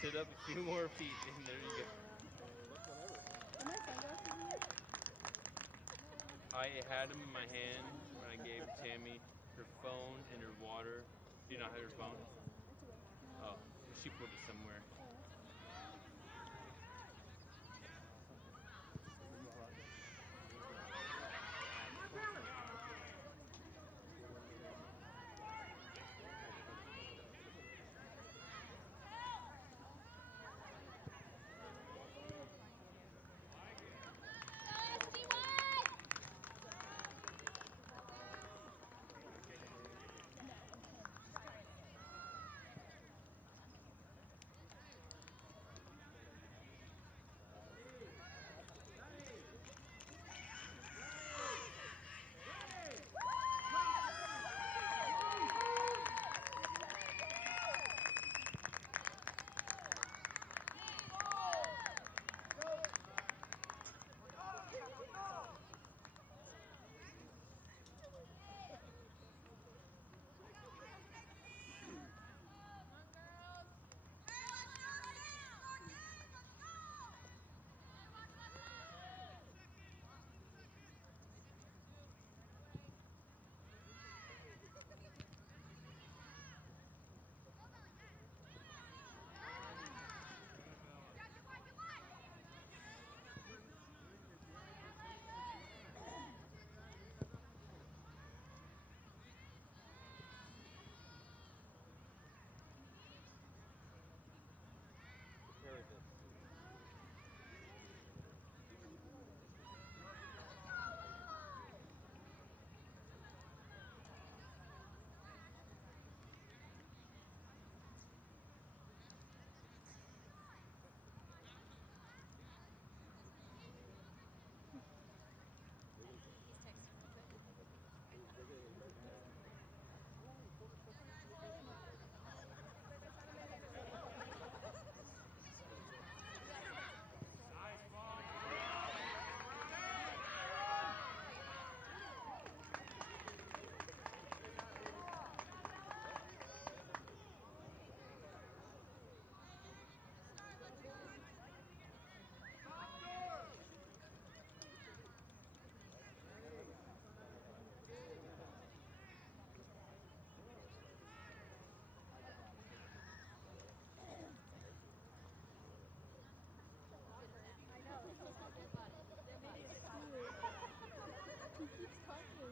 sit up a few more feet, and there you go. I had them in my hand when I gave Tammy her phone and her water. Do you not have her phone? Oh, she put it somewhere. He keeps talking.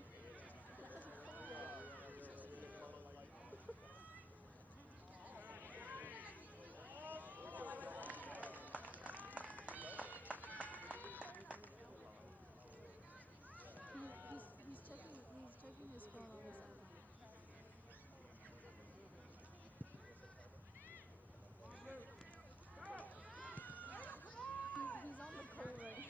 He's checking his phone on the sideline. He's on the court right now.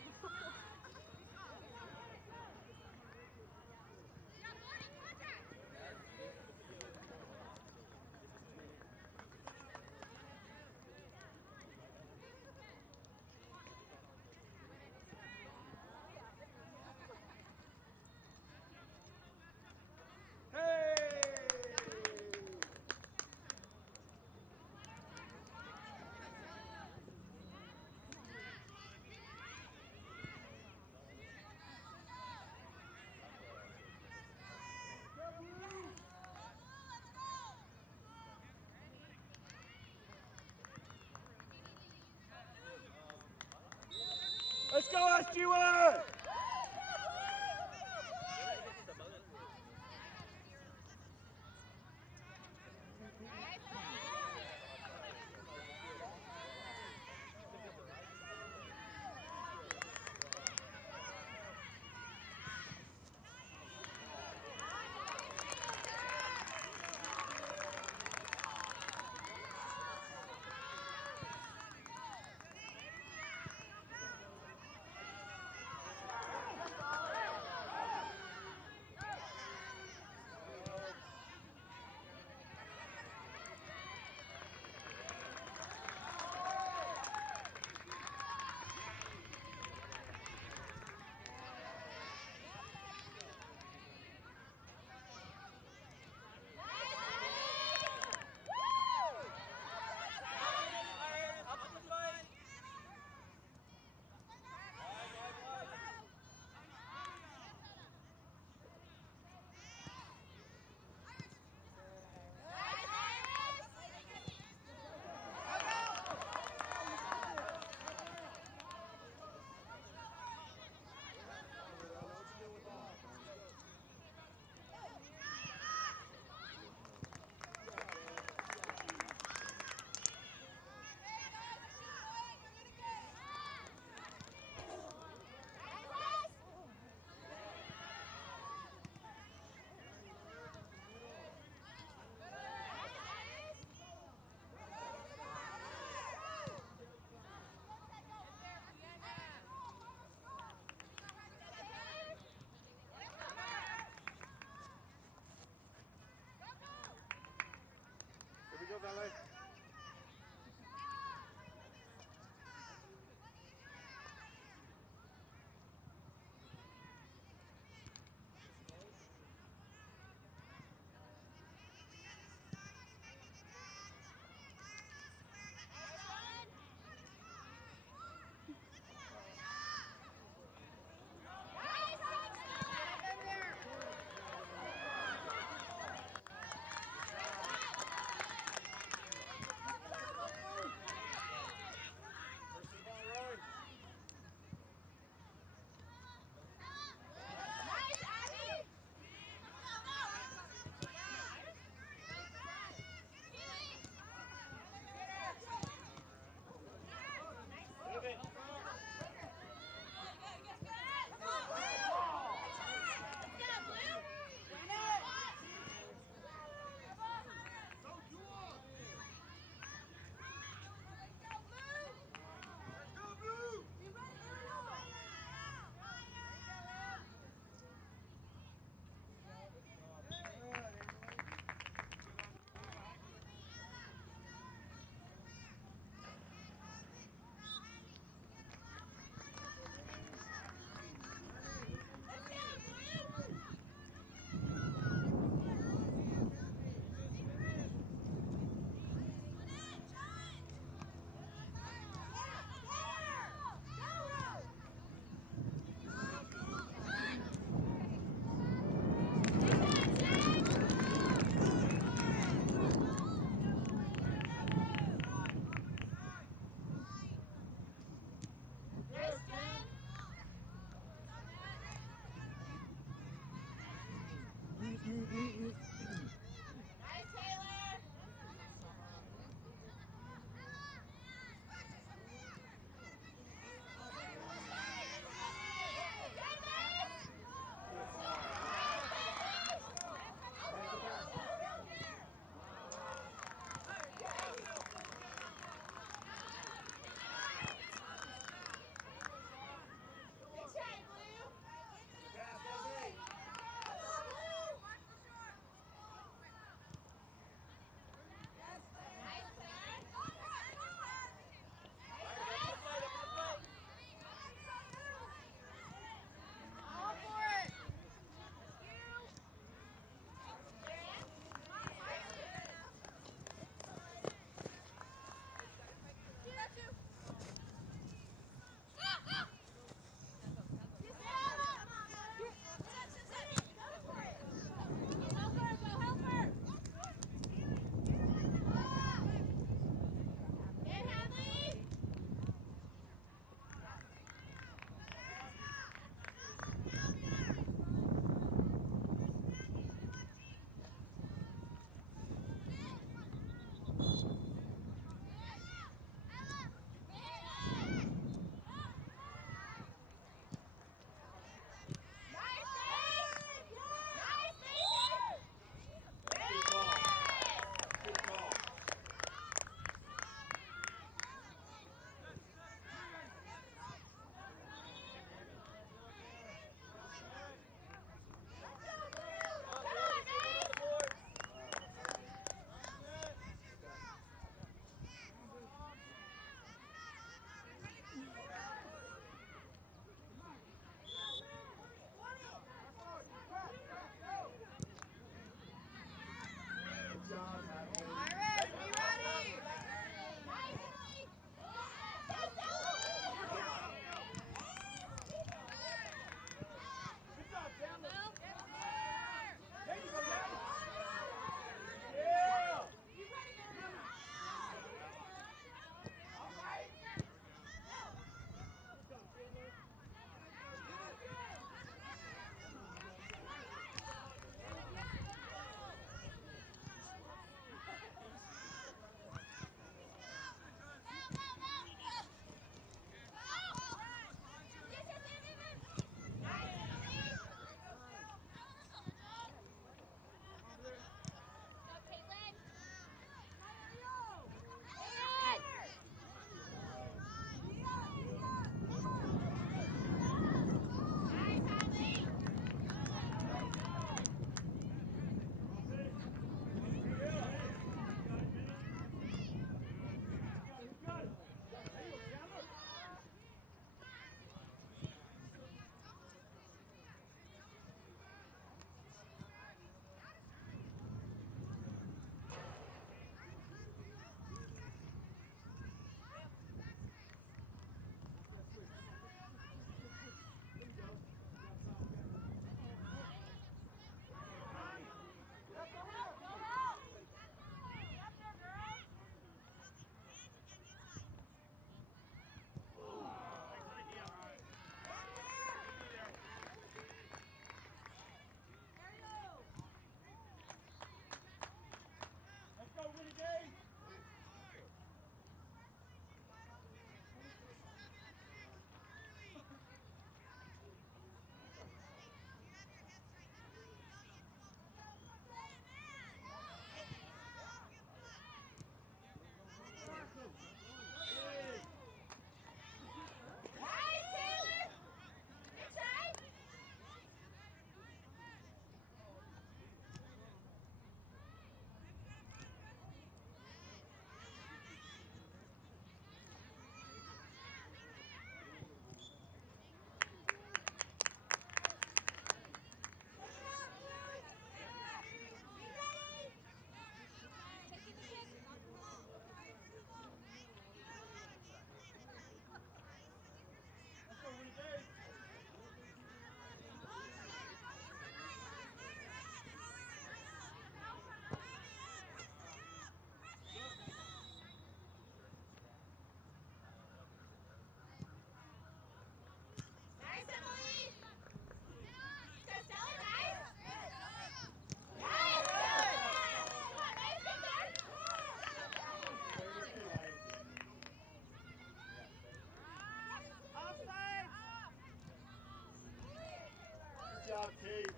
job, Kate.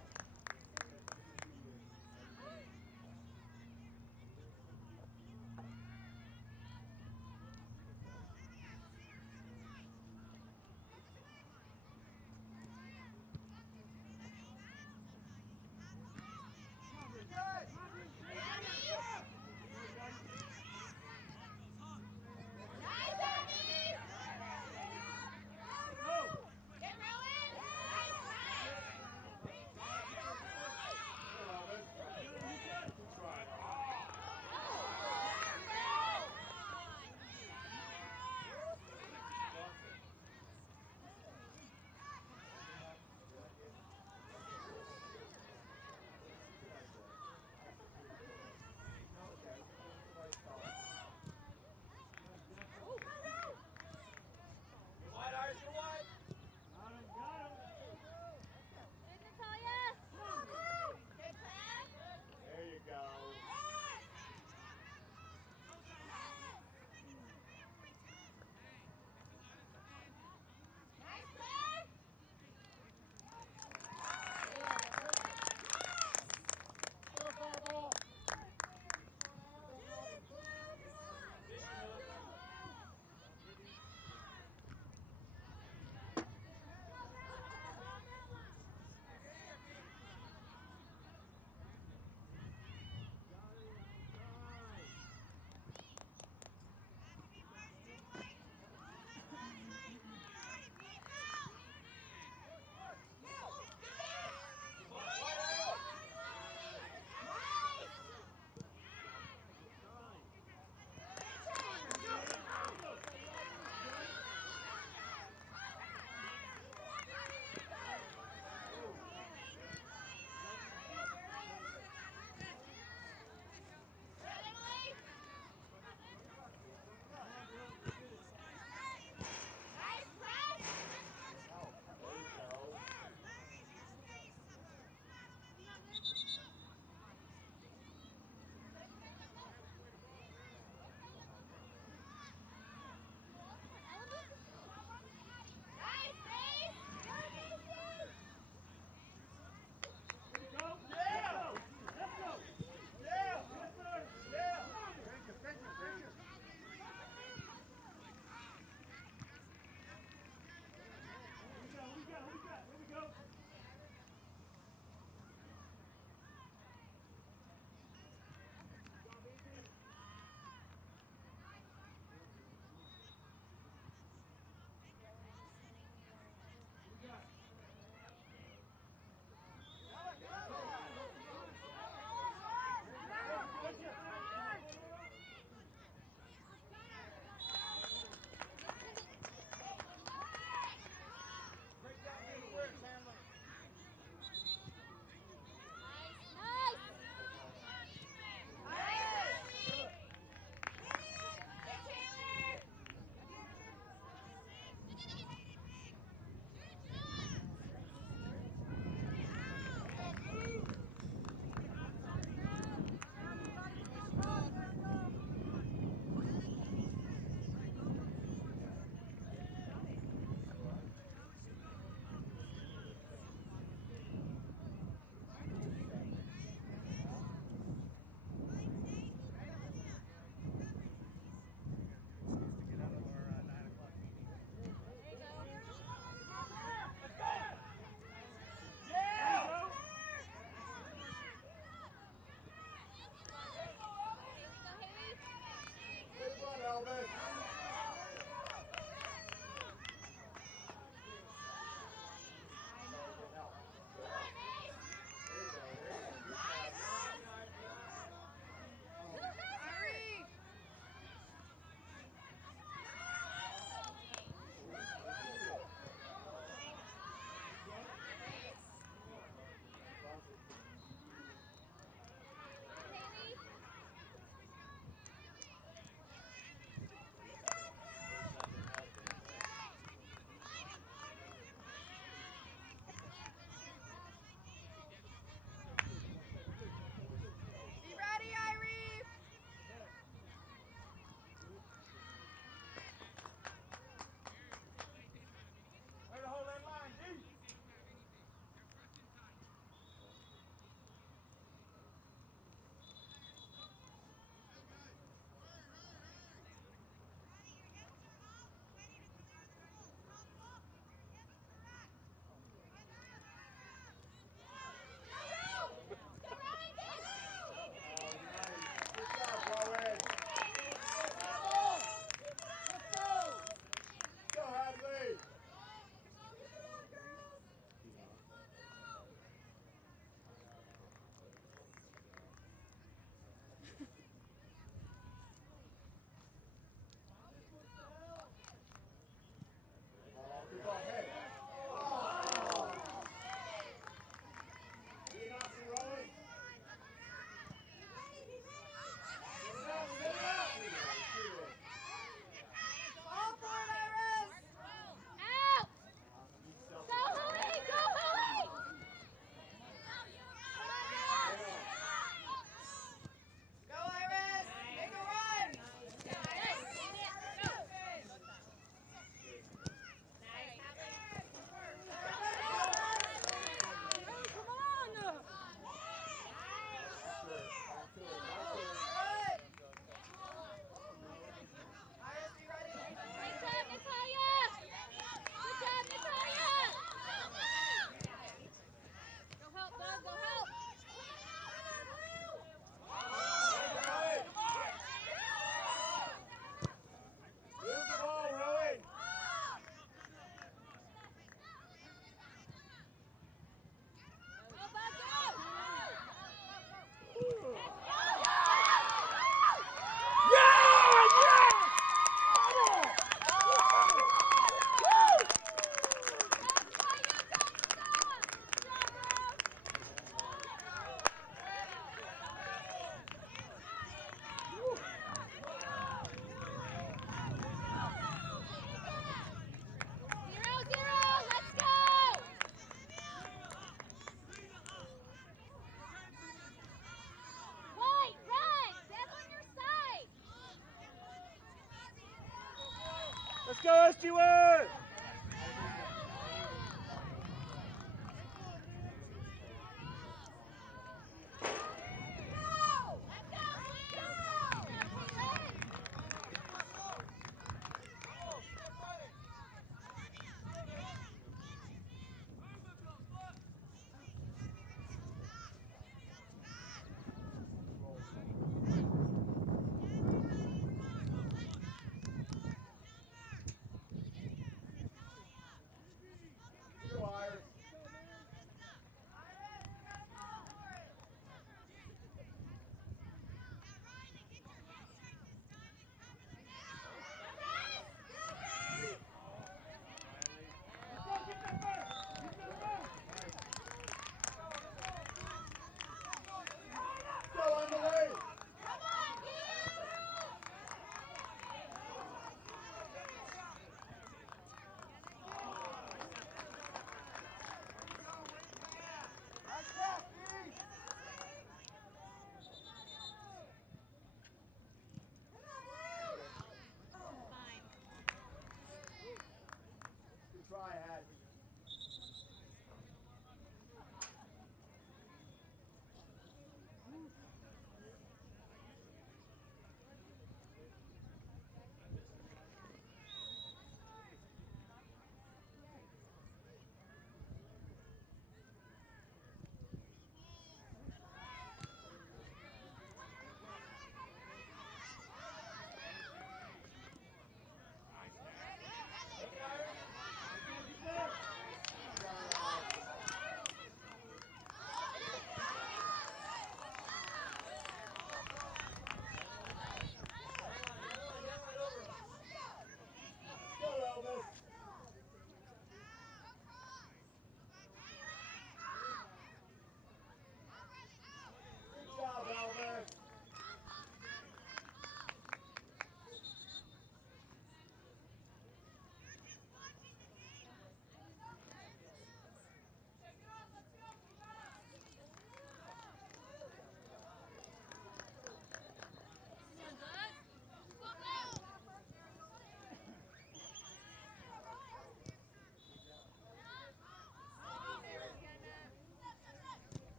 Let's go, SG1!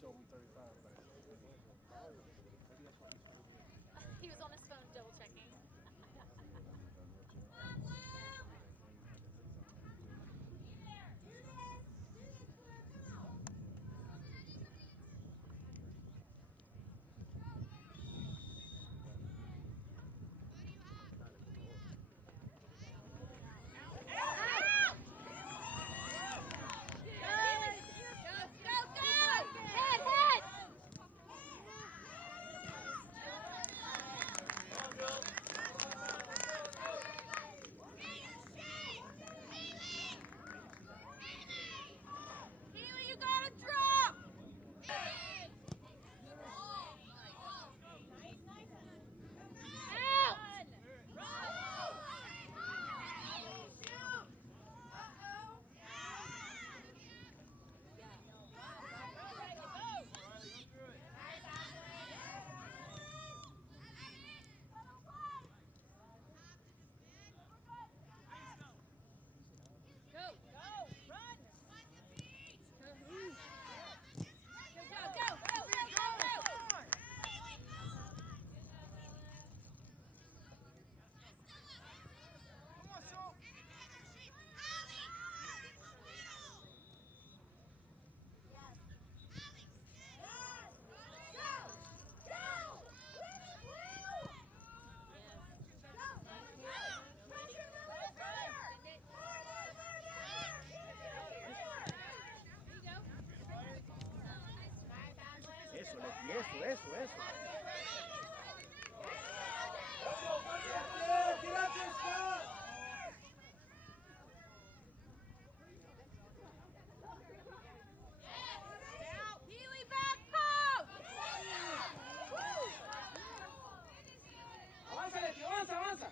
told me 35, but He was on his phone double checking. Eso. Avanza.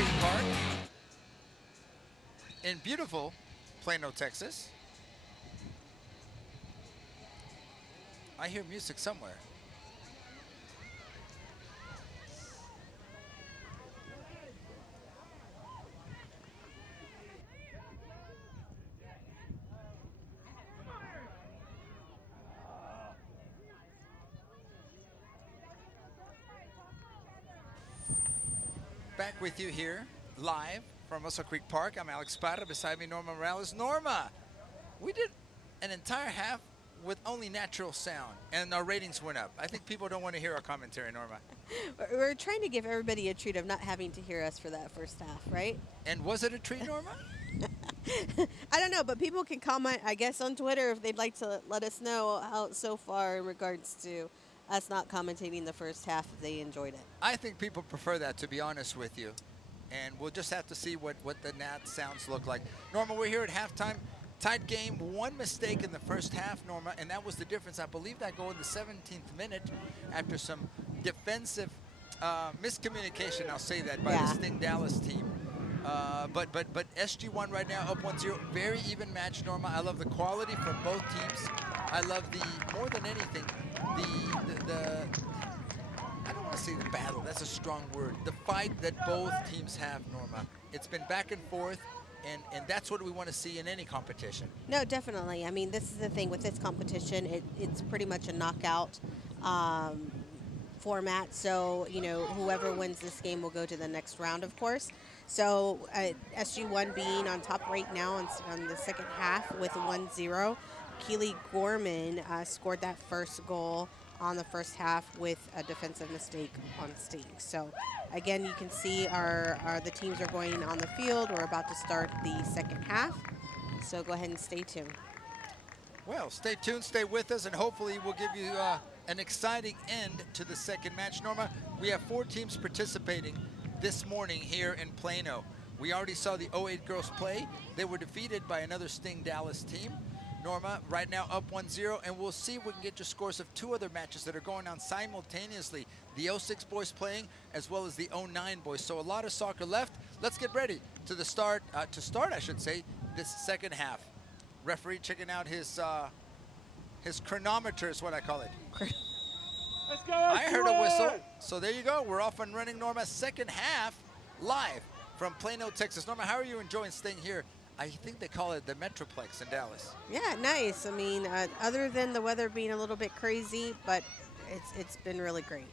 Creek Park in beautiful Plano, Texas. I hear music somewhere. Back with you here, live from Muscle Creek Park. I'm Alex Spada. Beside me, Norma Morales. Norma, we did an entire half with only natural sound, and our ratings went up. I think people don't want to hear our commentary, Norma. We're trying to give everybody a treat of not having to hear us for that first half, right? And was it a treat, Norma? I don't know, but people can comment, I guess, on Twitter if they'd like to let us know how so far in regards to us not commentating the first half, if they enjoyed it. I think people prefer that, to be honest with you. And we'll just have to see what the Nat sounds look like. Norma, we're here at halftime. Tied game, one mistake in the first half, Norma, and that was the difference. I believe that goal in the 17th minute after some defensive miscommunication, I'll say that, by the Sting Dallas team. But SG1 right now up 1-0. Very even match, Norma. I love the quality from both teams. I love more than anything, the I don't want to say the battle, that's a strong word. The fight that both teams have, Norma. It's been back and forth, and that's what we want to see in any competition. No, definitely. I mean, this is the thing with this competition. It's pretty much a knockout format. So, you know, whoever wins this game will go to the next round, of course. So SG1 being on top right now on the second half with 1-0. Keely Gorman scored that first goal on the first half with a defensive mistake on Sting. So again, you can see the teams are going on the field. We're about to start the second half. So go ahead and stay tuned. Well, stay tuned, stay with us, and hopefully we'll give you an exciting end to the second match. Norma, we have 4 teams participating this morning here in Plano. We already saw the 08 girls play. They were defeated by another Sting Dallas team. Norma, right now up 1-0, and we'll see if we can get your scores of 2 other matches that are going on simultaneously. The 06 boys playing, as well as the 09 boys. So a lot of soccer left. Let's get ready to start, I should say, this second half. Referee checking out his chronometer is what I call it. Let's go. I heard a whistle, so there you go. We're off and running, Norma. Second half, live from Plano, Texas. Norma, how are you enjoying staying here? I think they call it the Metroplex in Dallas. Yeah, nice. I mean, other than the weather being a little bit crazy, but it's been really great.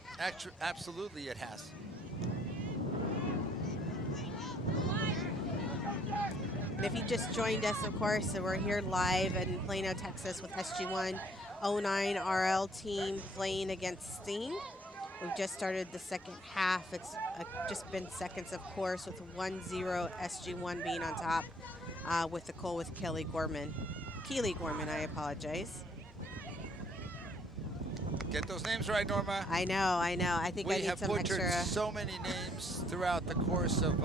Absolutely, it has. And if you just joined us, of course, so we're here live in Plano, Texas with SG1 09 RL team playing against Sting. We've just started the second half. It's just been seconds, of course, with 1-0 SG1 being on top with the goal with Keely Gorman, I apologize. Get those names right, Norma. I know. I think I need some extra. We have butchered so many names throughout the course of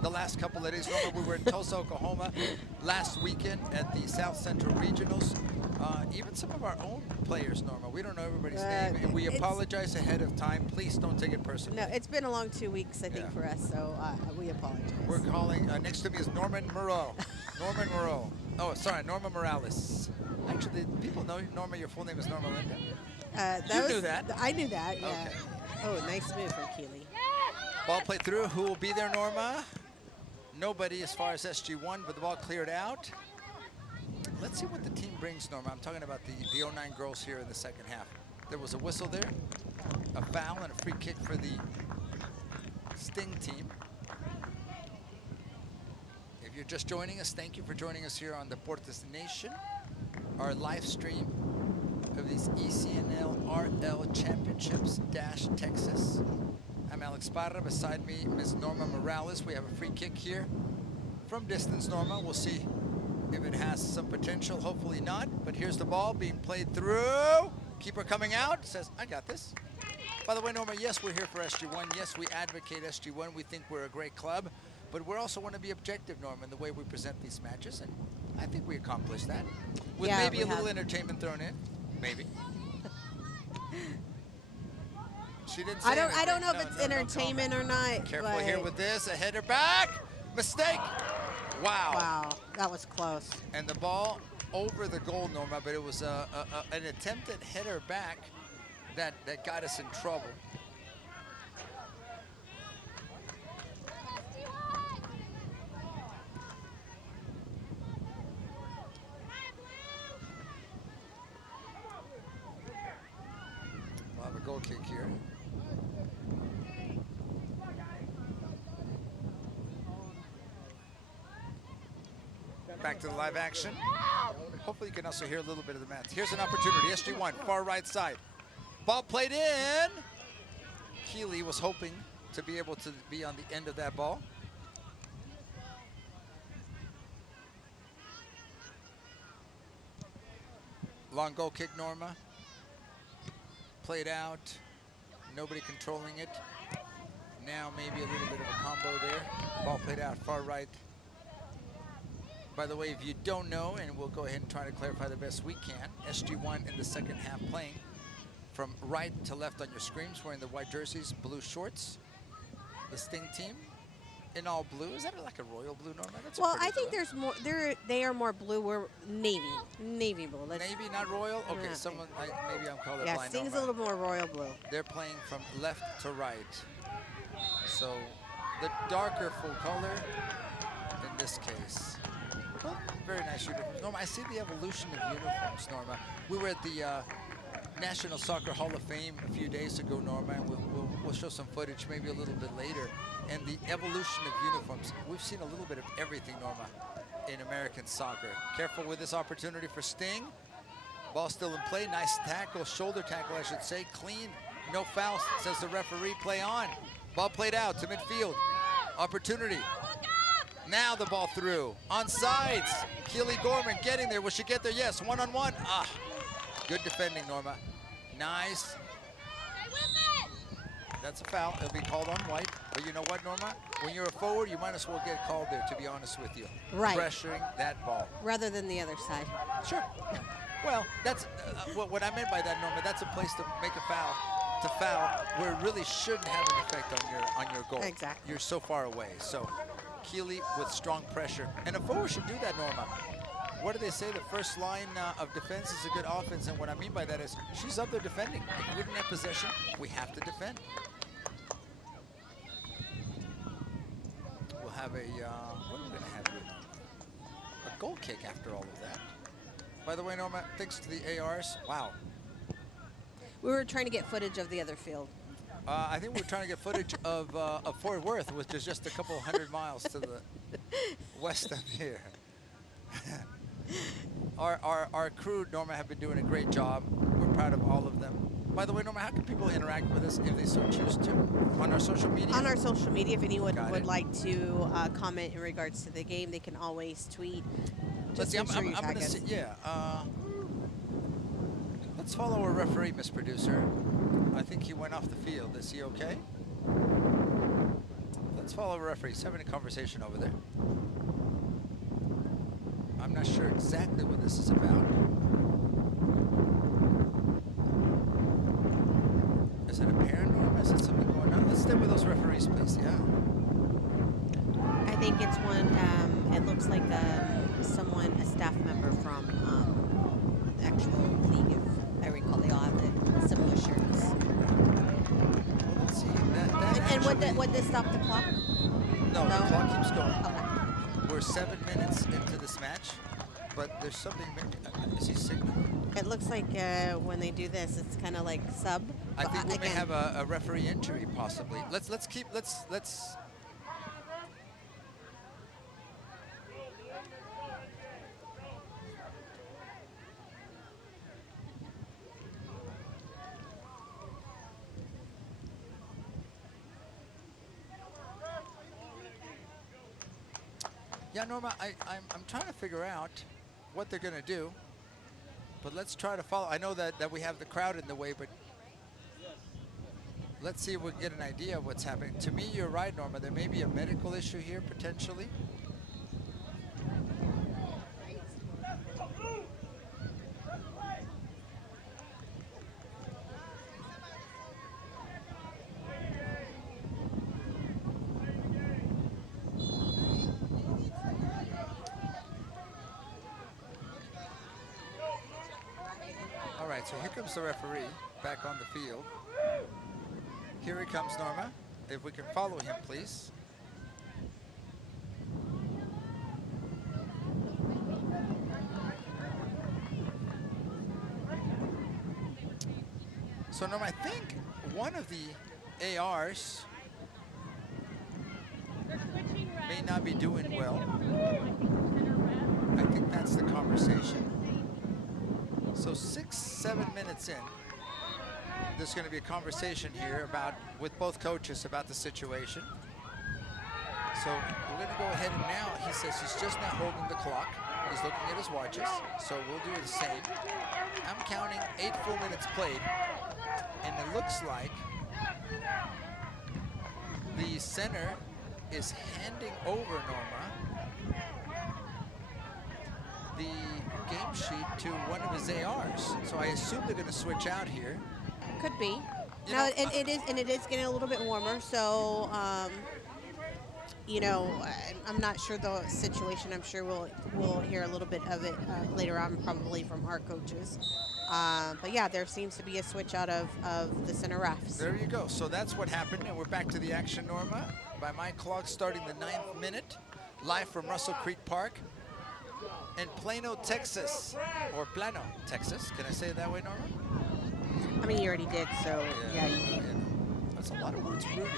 the last couple of days. Norma, we were in Tulsa, Oklahoma last weekend at the South Central Regionals. Even some of our own players, Norma, we don't know everybody's name, and we apologize ahead of time. Please don't take it personally. No, it's been a long 2 weeks, I think, for us, so we apologize. We're calling, next to me is Norman Moreau. Norman Moreau. Oh, sorry, Norma Morales. Actually, people know, Norma, your full name is Norma Linda. You knew that. I knew that, yeah. Okay. Oh, nice move from Keely. Ball played through. Who will be there, Norma? Nobody as far as SG1, but the ball cleared out. Let's see what the team brings, Norma. I'm talking about the 09 girls here in the second half. There was a whistle there, a foul, and a free kick for the Sting team. If you're just joining us, thank you for joining us here on the Deportes Nation, our live stream of these ECNL RL Championships Texas. I'm Alex Spada. Beside me, Ms. Norma Morales. We have a free kick here from distance, Norma. We'll see if it has some potential. Hopefully not. But here's the ball being played through. Keeper coming out. Says, I got this. By the way, Norma, yes, we're here for SG1. Yes, we advocate SG1. We think we're a great club. But we also want to be objective, Norma, in the way we present these matches. And I think we accomplished that. With maybe a little entertainment thrown in. Maybe. She didn't say I don't anything. know if No, it's no entertainment comment. or not. Careful but here with this. A header back. Mistake. Wow. Wow, that was close. And the ball over the goal, Norma, but it was an attempted header back that got us in trouble. We'll have a goal kick here. Back to the live action. Hopefully you can also hear a little bit of the match. Here's an opportunity, SG1, far right side. Ball played in. Keeley was hoping to be able to be on the end of that ball. Long goal kick, Norma. Played out. Nobody controlling it. Now maybe a little bit of a combo there. Ball played out, far right. By the way, if you don't know, and we'll go ahead and try to clarify the best we can, SG1 in the second half playing from right to left on your screens, wearing the white jerseys, blue shorts. The Sting team in all blue. Is that like a royal blue, Norma? That's Well, I think there's more. They are more blue. We're navy blue. Navy, not royal. Okay, Yeah. someone maybe I'm colorblind. Yeah, Sting's Norma. a little more royal blue. They're playing from left to right. So the darker full color in this case. Well, very nice uniforms. Norma, I see the evolution of uniforms, Norma. We were at the National Soccer Hall of Fame a few days ago, Norma, and we'll show some footage maybe a little bit later. And the evolution of uniforms, we've seen a little bit of everything, Norma, in American soccer. Careful with this opportunity for Sting. Ball still in play, nice tackle, shoulder tackle I should say, clean, no foul, says the referee, play on. Ball played out to midfield, opportunity. Now the ball through, on sides. Keely Gorman getting there, will she get there? Yes, one-on-one. Ah, good defending, Norma. Nice. That's a foul, it'll be called on white. But you know what, Norma? When you're a forward, you might as well get called there, to be honest with you. Right. Pressuring that ball. Rather than the other side. Sure. Well, that's what I meant by that, Norma. That's a place to make a foul, to foul, where it really shouldn't have an effect on your goal. Exactly. You're so far away. So Keely with strong pressure. And a forward should do that, Norma. What do they say? The first line of defense is a good offense. And what I mean by that is she's up there defending. If we didn't have possession, we have to defend. We'll have a, what are we going to have here? A goal kick after all of that. By the way, Norma, thanks to the ARs, wow. We were trying to get footage of the other field. I think we're trying to get footage of Fort Worth, which is just a couple hundred miles to the west of here. Our crew, Norma, have been doing a great job. We're proud of all of them. By the way, Norma, how can people interact with us if they so choose to? On our social media? On our social media, if anyone Got would it. like to comment in regards to the game, they can always tweet. Let's Just see, make sure you I'm tag gonna us. see, yeah. Let's follow our referee, Miss Producer. I think he went off the field. Is he okay? Let's follow our referee. He's having a conversation over there. I'm not sure exactly what this is about. Is it a parent, Norma? Is it something going on? Let's stay with those referees, please. Yeah. I think it's one, it looks like someone, a staff member from the actual league, if I recall. They all have the similar shirts. Well, let's see. And would this stop the clock? No, the clock keeps going. Okay. We're 7 minutes into this match, but there's something. Is he signaling? It looks like when they do this, it's kind of like sub. I think we may again, have a referee injury, possibly. Let's. Yeah, Norma, I'm trying to figure out what they're going to do, but let's try to follow. I know that we have the crowd in the way, but let's see if we can get an idea of what's happening. To me, you're right, Norma. There may be a medical issue here, potentially. right, so here comes the referee back on the field. Here he comes, Norma. If we can follow him, please. So, Norma, I think one of the ARs may not be doing well. I think that's the conversation. So 6-7 minutes in, there's going to be a conversation here with both coaches about the situation. So we're going to go ahead and now, he says he's just not holding the clock. He's looking at his watches, so we'll do the same. I'm counting 8 full minutes played, and it looks like the center is handing over, Norma, the game sheet to one of his ARs. So I assume they're going to switch out here. Could be. You No, know, it is getting a little bit warmer, so you know, I'm not sure the situation. I'm sure we'll hear a little bit of it later on, probably from our coaches. But yeah, there seems to be a switch out of the center refs. There you go. So that's what happened, and we're back to the action, Norma. By my clock, starting the 9th minute, live from Russell Creek Park in Plano, Texas, or Plano, Texas. Can I say it that way, Norma? I mean, you already did, so yeah, you can. That's a lot of words rooted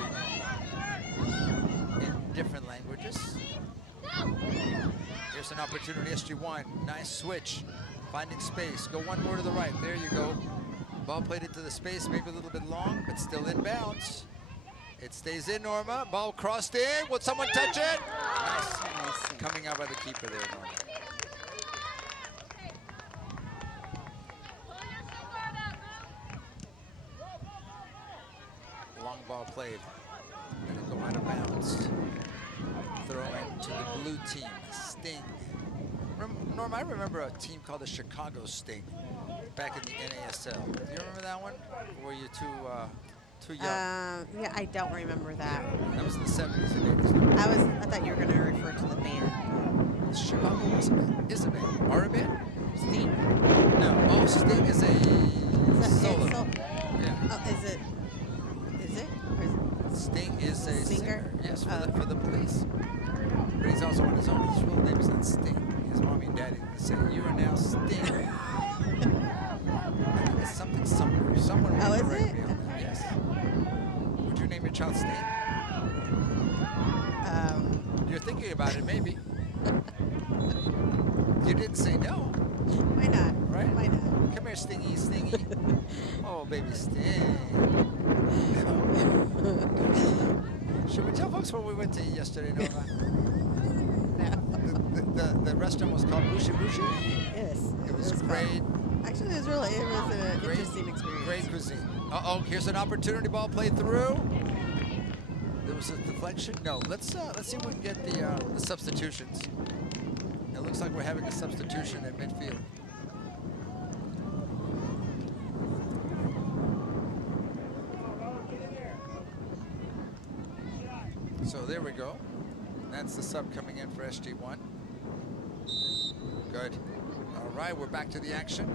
in different languages. Here's an opportunity, SG1. Nice switch. Finding space. Go one more to the right. There you go. Ball played into the space, maybe a little bit long, but still in bounds. It stays in, Norma. Ball crossed in. Will someone touch it? Nice. Coming out by the keeper there, Norma. Long ball played. Gonna go out of bounds. Throw in to the blue team, Sting. Norm, I remember a team called the Chicago Sting back in the NASL. Do you remember that one? Or were you too young? Yeah, I don't remember that. That was in the 70s and 80s. I thought you were going to refer to the band. Chicago was a band. Is a band. Are a band? Sting? No. Oh, Sting is a solo. Yeah. Oh, is it? Or is it? Sting is a singer. Yes, for the Police. But he's also on his own. His real name is not Sting. His mommy and daddy say, "You are now Sting." I think it's something somewhere. Someone will correct me on that. Yes. Would you name your child Sting? You're thinking about it, maybe. You didn't say no. Why not? Right? Why not? Come here, Stingy, Stingy. Oh, baby Sting. Should we tell folks where we went to eat yesterday, Nova? No. The restaurant was called Bushi Bushi. Yes. It was great. Actually, it was an interesting experience. Great cuisine. Uh-oh, here's an opportunity. Ball played through. There was a deflection. No, let's see if we can get the substitutions. It looks like we're having a substitution at midfield. So there we go. That's the sub coming in for SG1. Good. All right, we're back to the action.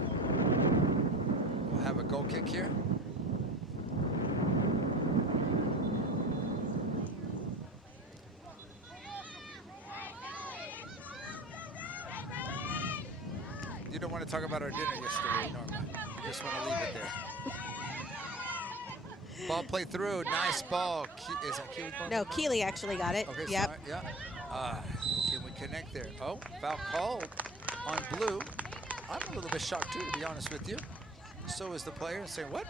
We'll have a goal kick here. You don't want to talk about our dinner yesterday, Norma. You just want to leave it there. Ball played through. Nice ball. Is that Keely's ball? No, Keely actually got it. Okay, yep. sorry. Yeah. Can we connect there? Oh, foul called on blue. I'm a little bit shocked too, to be honest with you. So is the player saying, what?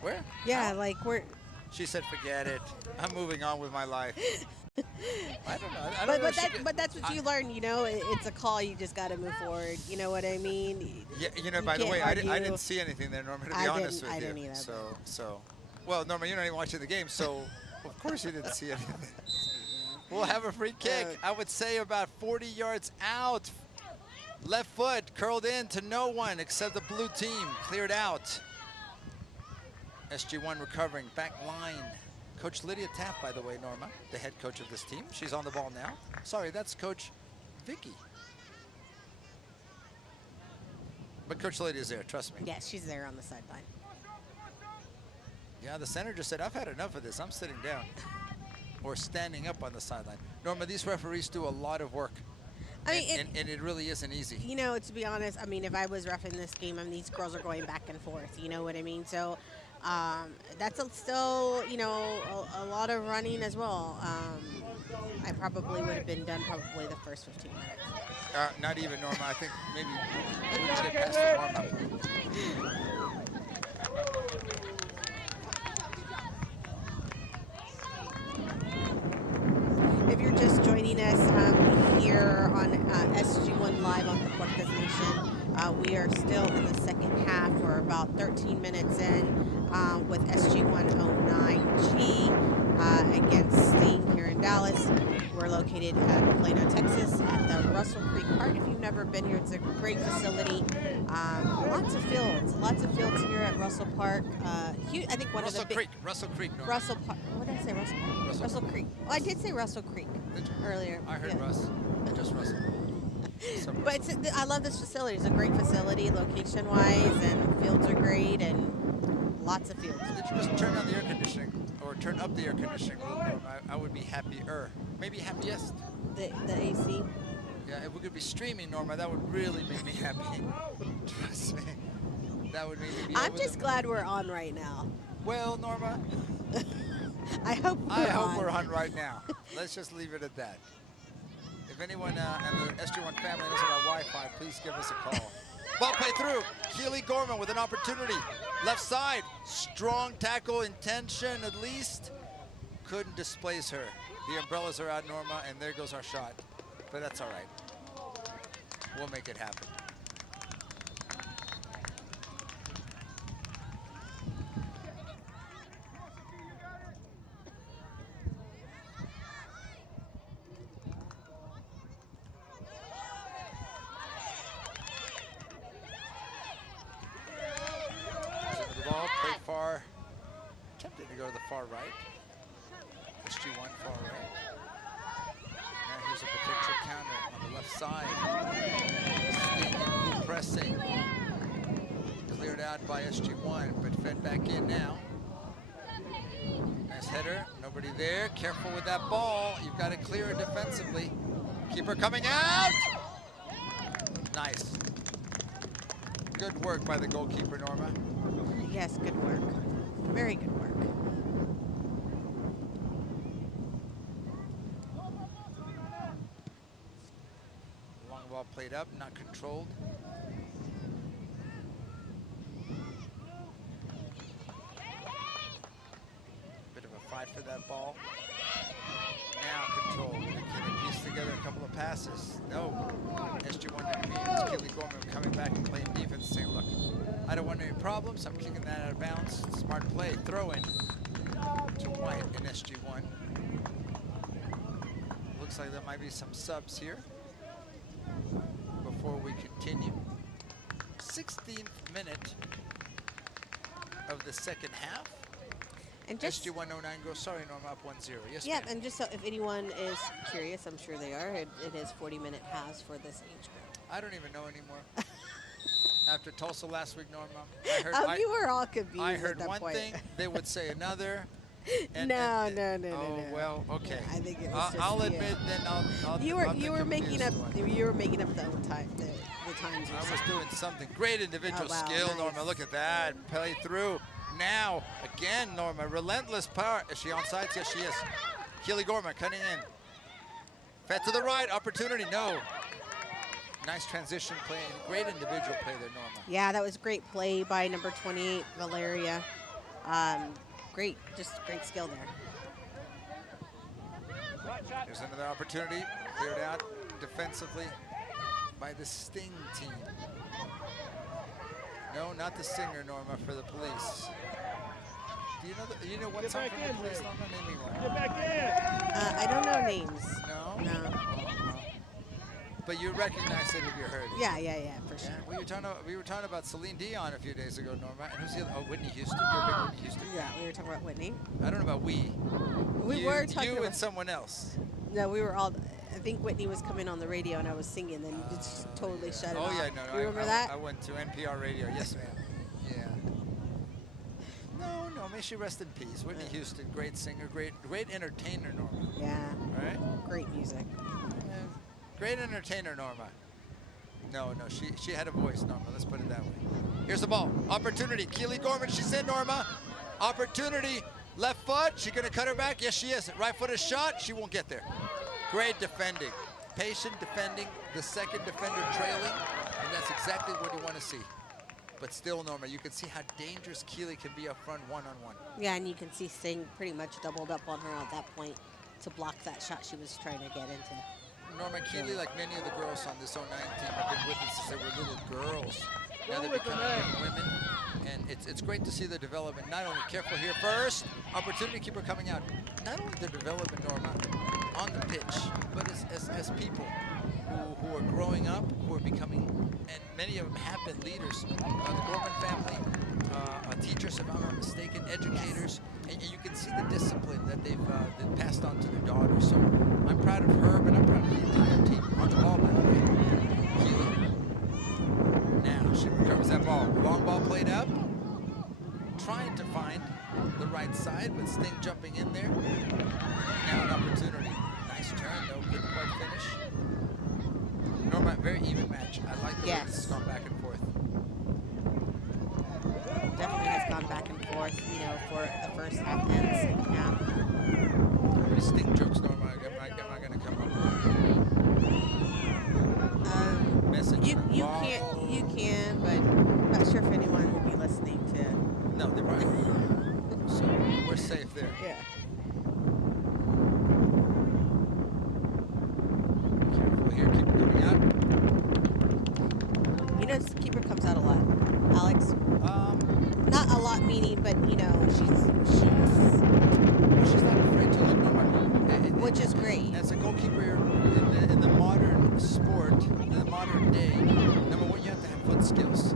Where? Yeah, How? like we're. She said, forget it. I'm moving on with my life. I don't know. I don't know But that's what you learn, you know. It's a call. You just got to move forward. You know what I mean? Yeah, you know, by the way, I didn't see anything there, Norma, to be honest with you. I didn't either. So, well, Norma, you're not even watching the game, so of course you didn't see anything. We'll have a free kick. I would say about 40 yards out. Left foot curled in to no one except the blue team. Cleared out. SG1 recovering. Back line. Coach Lydia Taft, by the way, Norma, the head coach of this team. She's on the ball now. Sorry, that's Coach Vicky. But Coach Lady is there, trust me. Yes, she's there on the sideline. Yeah, the center just said, I've had enough of this. I'm sitting down. Or standing up on the sideline. Norma, these referees do a lot of work. I mean, and it really isn't easy. You know, to be honest, I mean, if I was reffing this game, I mean, these girls are going back and forth. You know what I mean? So that's still, you know, a lot of running as well. I probably would have been done probably the first 15 minutes. Not even, Norma. I think maybe we would get past the warm-up. If you're just joining us here on SG1 Live on the Puertas Nation, we are still in the second half. We're about 13 minutes in with SG109G against Sting here in Dallas. We're located at Plano, Texas at the Russell Creek Park. If you've never been here, it's a great facility. Lots of fields here at Russell Park. I think one of the big... Russell Creek. No. Russell Park. What did I say? Russell Park? Russell Creek. Oh, I did say Russell Creek earlier. I heard Russ. Just Russell. But I love this facility. It's a great facility location-wise, and fields are great, and lots of fields. Did you just turn on the air conditioning or turn up the air conditioning? I would be happier. Maybe happiest. The AC? Yeah, if we could be streaming, Norma, that would really make me happy. Trust me. That would make me be I'm just glad we're on right now. Well, Norma, I hope we're on right now. Let's just leave it at that. If anyone in the SG1 family knows about Wi-Fi, please give us a call. Ball play through. Keely Gorman with an opportunity. Left side. Strong tackle intention at least. Couldn't displace her. The umbrellas are out, Norma, and there goes our shot. But that's all right. We'll make it happen. The ball played far. Tempted to go to the far right. SG1 far right. Now here's a potential counter on the left side. Sting and blue pressing. Cleared out by SG1, but fed back in now. Nice header, nobody there. Careful with that ball. You've got to clear it defensively. Keeper coming out. Nice. Good work by the goalkeeper, Norma. Yes, good work. Very good work. Long ball played up, not controlled. Bit of a fight for that ball. Now controlled. Can they piece together a couple of passes? No. SG1 intervenes. Keely Gorman coming back and playing defense, saying, look, I don't want any problems. I'm kicking that out of bounds. Smart play. Throw in to White in SG1. Looks like there might be some subs here before we continue. 16th minute of the second half. And just SG109 goes, sorry, Norma, up 1-0. Yes, yeah, ma'am. and just so if anyone is curious, I'm sure they are, it is 40-minute halves for this age group. I don't even know anymore. After Tulsa last week, Norma, You were all confused I at heard that one point. thing, they would say another. No. Oh, well, okay. I think it was just I'll you. admit then I'll You were making up one. the own time the times. I was doing something. Great individual Oh, wow, skill, nice. Norma. Look at that. Play through. Now, again, Norma. Relentless power. Is she onside? Yes, she is. Keely Gorman cutting in. Fed to the right. Opportunity. No. Nice transition play. Great individual play there, Norma. Yeah, that was great play by number 28, Valeria. Great skill there. There's another opportunity. Cleared out defensively by the Sting team. No, not the Stinger, Norma, for the police. Do you know what song from the police, Norma? Name me one. Get back in. I don't know names. No? No. But you recognize it if you heard it. Yeah, for sure. Yeah, we were talking about Celine Dion a few days ago, Norma. And who's the other? Oh, Whitney Houston. You're a big Whitney Houston. Yeah, we were talking about Whitney. I don't know about we. We You, were talking you about. and someone else. No, we were all. I think Whitney was coming on the radio and I was singing, then you just totally shut it Oh, off. yeah, no, You remember I that? went to NPR radio. Yes, ma'am. Yeah. No, may she rest in peace. Whitney Houston, great singer, great entertainer, Norma. Yeah. Right? Great music. Great entertainer, Norma. No, she had a voice, Norma. Let's put it that way. Here's the ball. Opportunity. Keely Gorman, she's in, Norma. Opportunity. Left foot. She going to cut her back? Yes, she is. Right foot is shot. She won't get there. Great defending. Patient defending. The second defender trailing. And that's exactly what you want to see. But still, Norma, you can see how dangerous Keely can be up front one-on-one. Yeah, and you can see Singh pretty much doubled up on her at that point to block that shot she was trying to get into. Norma, Keely, like many of the girls on this 09 team, have been with us since they were little girls. Now they're becoming young women, and it's great to see their development. Not only careful here first, opportunity keeper coming out. Not only their development, Norma, on the pitch, but as people who are growing up, who are becoming, and many of them have been leaders. The Gorman family, teachers, if I'm not mistaken, educators, and you can see the discipline that they've passed on to their daughters. So I'm proud of her, but I'm proud of the entire team. On the ball, by the way. Keely. Now she recovers that ball. Long ball played up. Trying to find the right side, but Sting jumping in there. Now an opportunity. Nice turn, though. Couldn't quite finish. Norma, very even match. I like the way this has gone back and forth. Definitely has gone back and forth, for the first half and the second half. How many Sting jokes, Norma, am I going to come up with? Message You can, but I'm not sure if anyone will be listening to. No, they probably won't. So we're safe there. Yeah. Careful here, keep it coming out. This keeper comes out a lot. Alex? Not a lot meaning, but she's not afraid to look, Norma. Which is great. As a goalkeeper in the modern sport, in the modern day, number one, you have to have foot skills.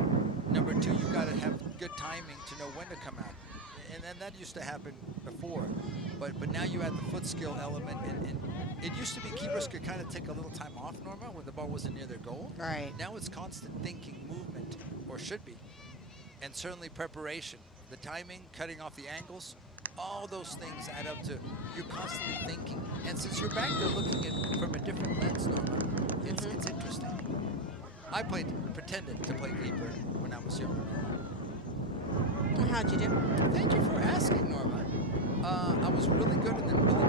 Number two, you've got to have good timing to know when to come out. And that used to happen before. But now you add the foot skill element, and it used to be keepers could kind of take a little time off, Norma, when the ball wasn't near their goal. Right. Now it's constant thinking, movement, or should be. And certainly preparation. The timing, cutting off the angles, all those things add up to you're constantly thinking. And since you're back there looking at from a different lens, Norma, it's interesting. I pretended to play keeper when I was younger, Norma. How'd you do? Thank you for asking, Norma. I was really good and then really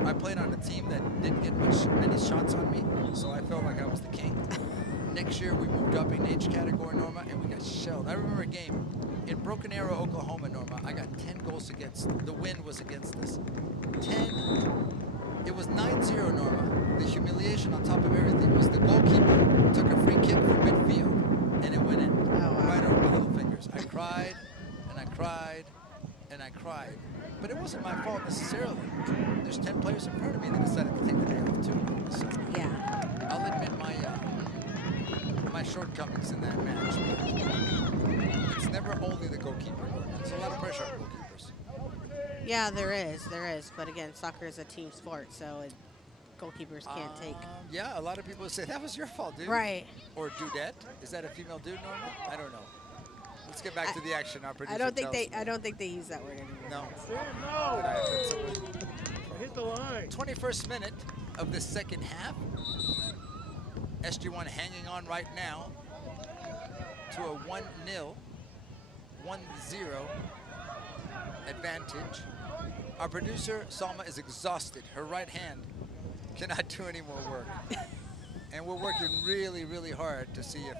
good. I played on a team that didn't get many shots on me, so I felt like I was the king. Next year, we moved up in age category, Norma, and we got shelled. I remember a game in Broken Arrow, Oklahoma, Norma. I got 10 goals against. The win was against us. 10. It was 9-0, Norma. The humiliation on top of everything was the goalkeeper took a free kick from midfield, and it went in right over my little fingers. I cried, and I cried, and I cried. But it wasn't my fault necessarily. There's 10 players in front of me that decided to take the day off too. So Yeah. I'll admit my shortcomings in that match. But it's never only the goalkeeper. There's a lot of pressure on goalkeepers. Yeah, there is. But again, soccer is a team sport, so goalkeepers can't take. Yeah, a lot of people say that was your fault, dude. Right. Or dudette. Is that a female dude, Norma? I don't know. Let's get back to the action. Our producer I don't think they use that word anymore. No. No. Hit the line. 21st minute of the second half. SG1 hanging on right now to a 1-0, 1-0 advantage. Our producer, Salma, is exhausted. Her right hand cannot do any more work. And we're working really, really hard to see if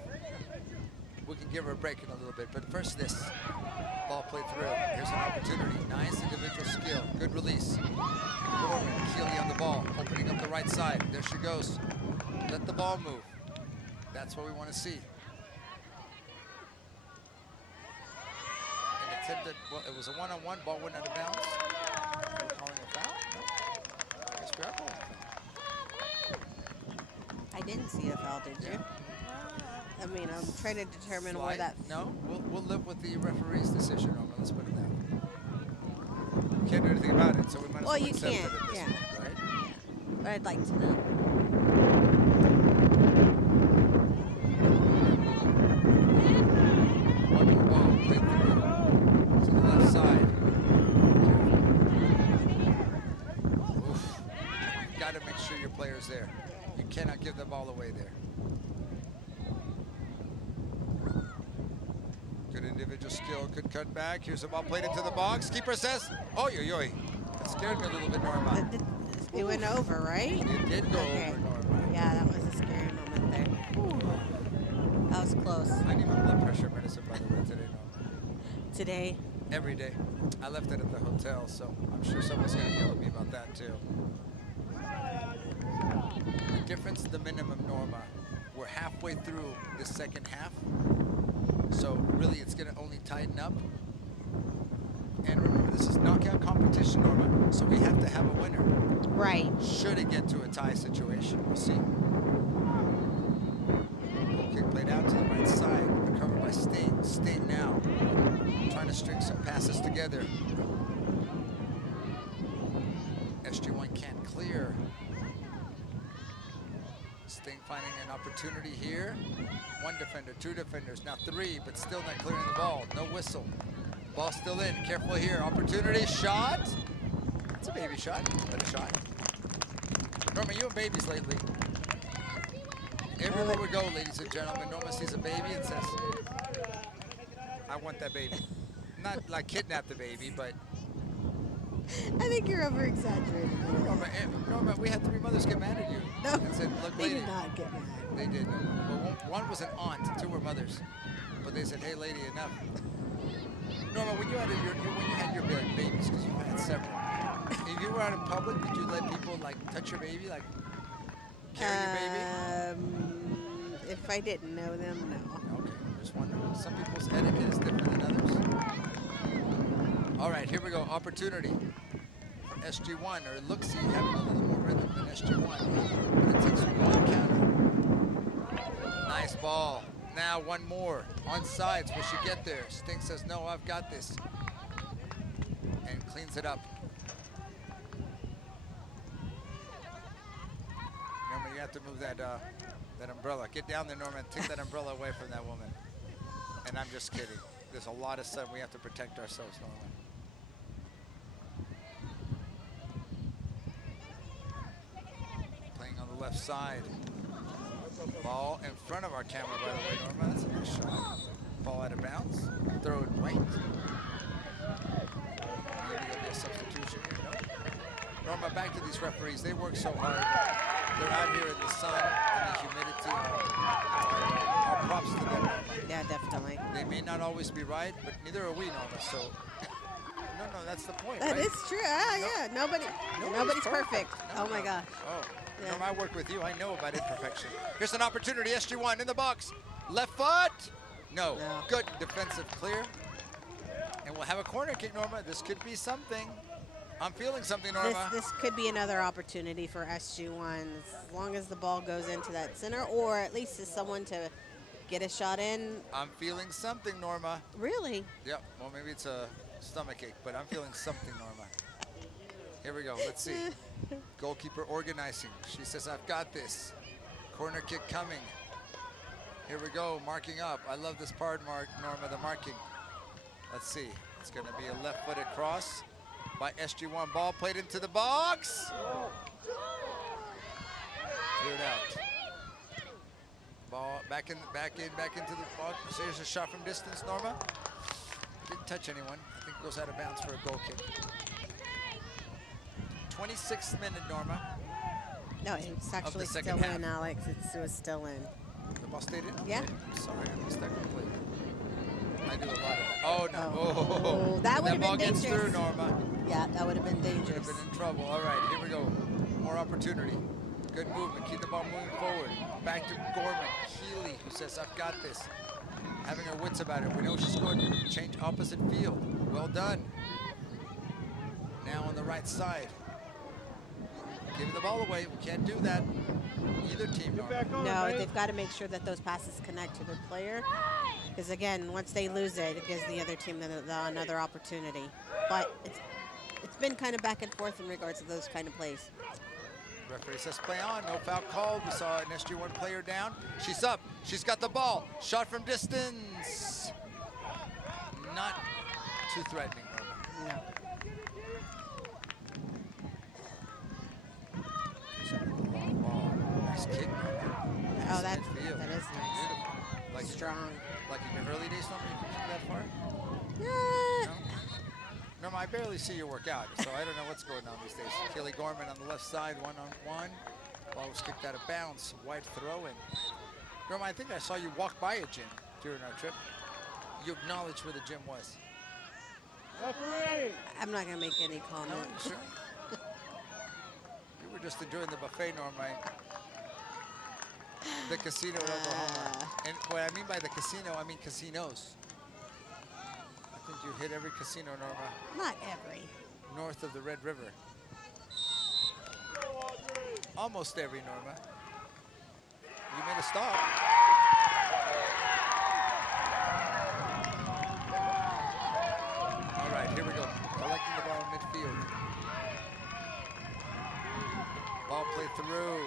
we can give her a break in a little bit. But first this. Ball played through. Here's an opportunity. Nice individual skill. Good release. Gorman, Keely on the ball. Opening up the right side. There she goes. Let the ball move. That's what we want to see. And attempted, well, it was a one-on-one. Ball went out of bounds. Are we calling a foul? No. I guess we are calling a foul. I didn't see a foul, did you? I mean, I'm trying to determine where that. No, we'll live with the referee's decision, Norma. Let's put it that way. We can't do anything about it, so we might as well you accept can't, it at this yeah. point, right? But I'd like to know. One more ball, play through to the left side. Oof. You've got to make sure your player's there. You cannot give the ball away there. Good individual skill, good cut back. Here's the ball played into the box. Keeper says, oh, yo. That scared me a little bit, Norma. It went over, right? It did go Okay. over, Norma. Yeah, that was a scary moment there. That was close. I need my blood pressure medicine, by the way, today, Norma. Today, Every day. I left it at the hotel, so I'm sure someone's going to yell at me about that, too. The difference, the minimum, Norma. We're halfway through the second half. So really, it's going to only tighten up. And remember, this is knockout competition, Norma. So we have to have a winner. right. Should it get to a tie situation, we'll see. Goal kick played out to the right side. Recovered by Sting. Sting now trying to string some passes together. SG1 can't clear. Sting finding an opportunity here. One defender, two defenders, now three, but still not clearing the ball. No whistle. Ball still in. Careful here. Opportunity. Shot. It's a baby shot, but a shot. Norma, you and babies lately. Everywhere we go, ladies and gentlemen, Norma sees a baby and says, I want that baby. Not like kidnap the baby, but I think you're over-exaggerating. Norma, we had 3 mothers get mad at you. No, And said, look, they lady. did not get mad. They did, Norma. Well, one was an aunt, 2 were mothers. But they said, hey, lady, enough. Norma, when you had your babies, because you've had several, if you were out in public, did you let people like touch your baby, like carry your baby? If I didn't know them, no. Okay, just wondering. Some people's etiquette is different than others. All right, here we go. Opportunity for SG1, or it looks having a little more rhythm than SG1, but it takes one counter. Nice ball. Now one more. On sides, will she get there? Sting says, no, I've got this. And cleans it up. Norma, you have to move that umbrella. Get down there, Norma, and take that umbrella away from that woman. And I'm just kidding. There's a lot of sun. We have to protect ourselves, Norma. Playing on the left side. Ball in front of our camera, by the way, Norma. That's a nice shot. Ball out of bounds. Throw it right. Maybe there'll be a substitution here, no? Norma, back to these referees. They work so hard. They're out here in the sun and the humidity. Our props to them, Norma. Yeah, definitely. They may not always be right, but neither are we, Norma. So, no, that's the point, That right? is true. Yeah. Nobody's perfect. No, Oh my gosh. Oh, Yeah. Norma, I work with you. I know about imperfection. Here's an opportunity. SG1 in the box. Left foot. No. No. Good defensive clear. And we'll have a corner kick, Norma. This could be something. I'm feeling something, Norma. This could be another opportunity for SG1 as long as the ball goes into that center, or at least as someone to get a shot in. I'm feeling something, Norma. Really? Yep. Well, maybe it's a stomach ache, but I'm feeling something, Norma. Here we go. Let's see. Goalkeeper organizing. She says, I've got this. Corner kick coming. Here we go. Marking up. I love this part, Norma, the marking. Let's see. It's going to be a left-footed cross by SG1. Ball played into the box. Cleared out. Ball back into the box. So here's a shot from distance, Norma. Didn't touch anyone. I think it goes out of bounds for a goal kick. 26th minute, Norma. No, it's actually still second half. in, Alex. It was still in. The ball stayed in? Yeah. Okay. I'm sorry, I missed that completely. I do a lot of that. Oh, no. Oh, that would have ball been gets dangerous. through, Norma. Yeah, that would have been Would dangerous. have been in trouble. All right, here we go. More opportunity. Good movement. Keep the ball moving forward. Back to Gorman. Keeley, who says, I've got this. Having her wits about it. We know she's going to change opposite field. Well done. Now on the right side. Giving the ball away. We can't do that. Either team, Norma. No, they've got to make sure that those passes connect to their player. Because again, once they lose it, it gives the other team another opportunity. But it's been kind of back and forth in regards to those kind of plays. Referee says play on, no foul called. We saw an SG1 player down. She's up, she's got the ball. Shot from distance. Not too threatening, Norma. No. Long ball, nice kick, Norma. Oh, that Midfield. is nice. Beautiful. Like Strong. Like in your early days, Norma, you could kick that far? Yeah. No? Norma, I barely see you work out, so I don't know what's going on these days. Keely Gorman on the left side, one-on-one. Ball was kicked out of bounds. Wide throw in. Norma, I think I saw you walk by a gym during our trip. You acknowledged where the gym was. Referee! I'm not gonna make any No, comment. you sure? You were just enjoying the buffet, Norma. The casino in Oklahoma. And what I mean by the casino, I mean casinos. I think you hit every casino, Norma, Not every. north of the Red River. Almost every, Norma. You made a stop. All right, here we go. Collecting the ball in midfield. Ball play through.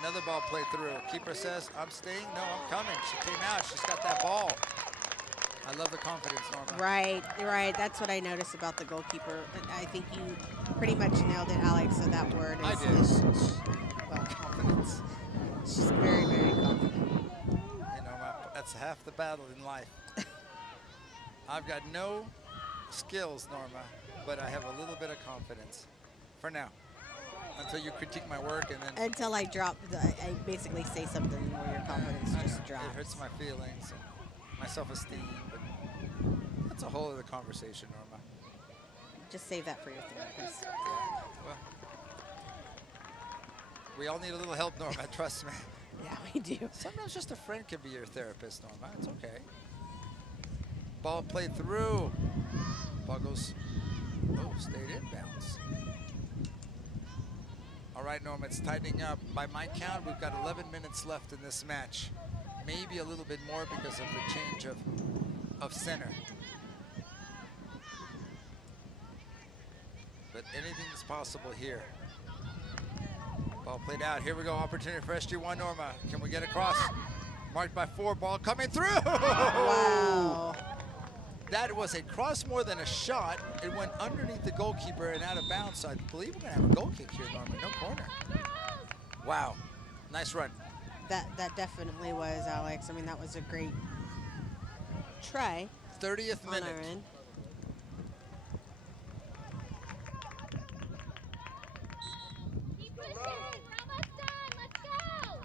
Another ball play through. Keeper says, I'm staying. No, I'm coming. She came out. She's got that ball. I love the confidence, Norma. Right. That's what I noticed about the goalkeeper. I think you pretty much nailed it, Alex. So that word is, I did. well, Confidence. she's very, very confident. You know, that's half the battle in life. I've got no skills, Norma, but I have a little bit of confidence for now. Until you critique my work and then Until I drop, I basically say something where your confidence just drops. it hurts my feelings and my self-esteem, but that's a whole other conversation, Norma. Just save that for your therapist. Well, we all need a little help, Norma, trust me. Yeah, we do. Sometimes just a friend can be your therapist, Norma. It's okay. Ball played through. Ball goes, stayed inbounds. All right, Norma, it's tightening up. By my count, we've got 11 minutes left in this match. Maybe a little bit more because of the change of center. But anything is possible here. Ball played out. Here we go. Opportunity for SG1, Norma. Can we get across? Marked by 4. Ball coming through. Wow. That was a cross more than a shot. It went underneath the goalkeeper and out of bounds. So I believe we're going to have a goal kick here, Norma. No corner. Wow. Nice run. That definitely was, Alex. I mean, that was a great try 30th on minute. our end. Keep pushing. We're almost done. Let's go.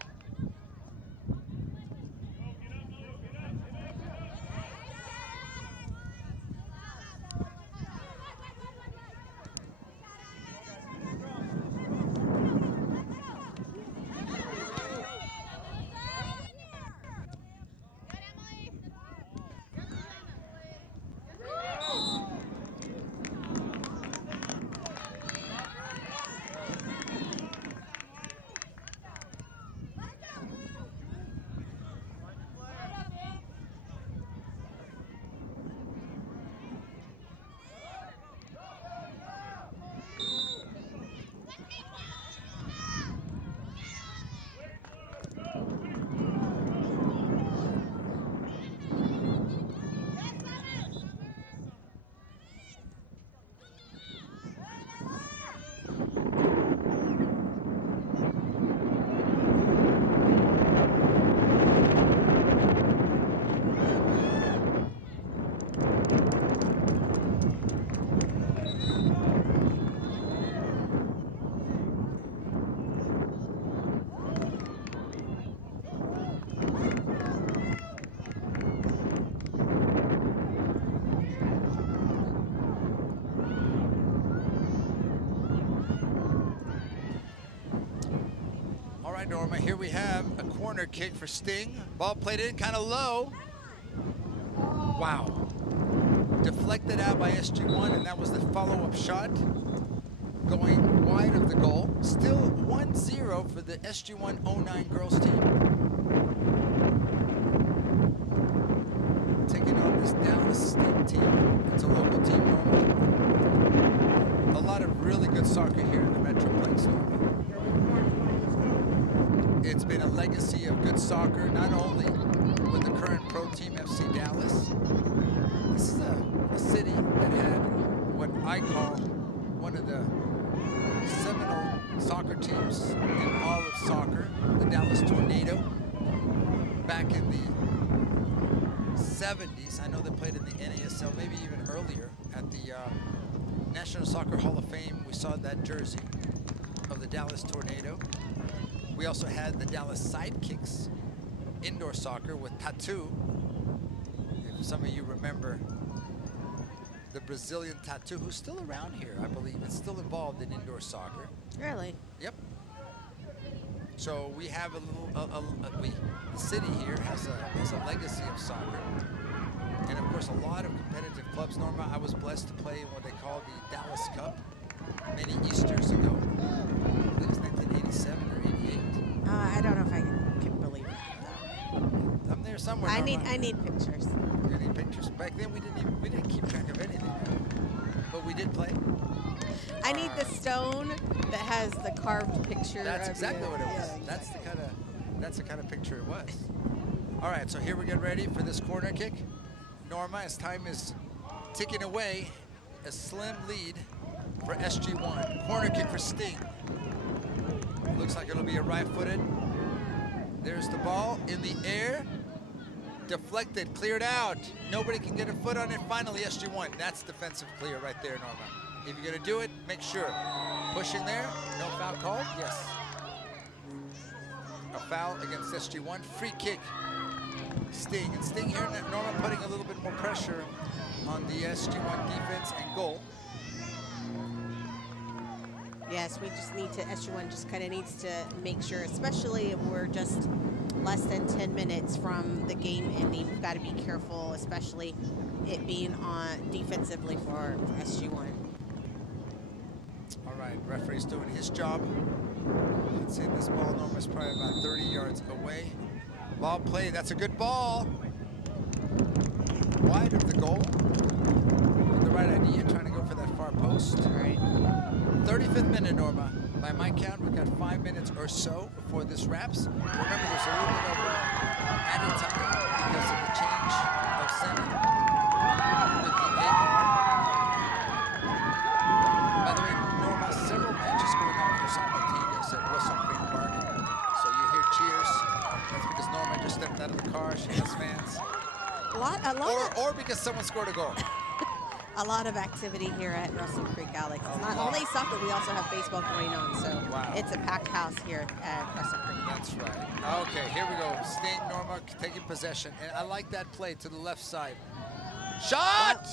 Norma, here we have a corner kick for Sting. Ball played in kind of low. Wow. Deflected out by SG1, and that was the follow-up shot going wide of the goal. Still 1-0 for the SG1 09 girls team. Taking on this Dallas Sting team. It's a local team, Norma. A lot of really good soccer here in the Metroplex, Norma. It's been a legacy of good soccer, not only with the current pro team FC Dallas. This is a city that had what I call one of the seminal soccer teams in all of soccer, the Dallas Tornado. Back in the 70s, I know they played in the NASL, maybe even earlier, at the National Soccer Hall of Fame. We saw that jersey of the Dallas Tornado. We also had the Dallas Sidekicks, indoor soccer with Tattoo. If some of you remember the Brazilian Tattoo, who's still around here, I believe. It's still involved in indoor soccer. Really? Yep. So we have a little, the city here has a legacy of soccer. And of course, a lot of competitive clubs. Norma, I was blessed to play in what they call the Dallas Cup many Easters ago. I believe it was 1987 or 88. I don't know if I can believe that, though. I'm there somewhere. I Norma. need pictures. You need pictures. Back then, we didn't keep track of anything, but we did play. I need the stone that has the carved picture. That's of exactly you. what it was. Yeah, exactly. That's the kind of picture it was. All right, so here we get ready for this corner kick. Norma, as time is ticking away, a slim lead for SG1. Corner kick for Sting. Looks like it'll be a right-footed. There's the ball in the air. Deflected, cleared out. Nobody can get a foot on it. Finally, SG1. That's defensive clear right there, Norma. If you're gonna do it, make sure. Pushing there, no foul called, yes. A foul against SG1, free kick. Sting, and Sting here, Norma putting a little bit more pressure on the SG1 defense and goal. Yes, we just need to, SG1 just kind of needs to make sure, especially if we're just less than 10 minutes from the game ending, we've got to be careful, especially it being on defensively for SG1. All right, referee's doing his job. Let's see, this ball, Norma, is probably about 30 yards away. Ball play, that's a good ball. Wide of the goal. With the right idea, trying to go for that far post. All right. 35th minute, Norma. By my count, we've got 5 minutes or so before this wraps. Remember, there's a little bit of added time because of the change of center with the AR. By the way, Norma, several matches going on here simultaneous at Wilson Creek Park. So you hear cheers. That's because Norma just stepped out of the car. She has fans. Or because someone scored a goal. A lot of activity here at Russell Creek, Alex. It's not only soccer, we also have baseball going on. So wow. It's a packed house here at Russell Creek. That's right. Okay, here we go. Sting, Norma taking possession. And I like that play to the left side. Shot!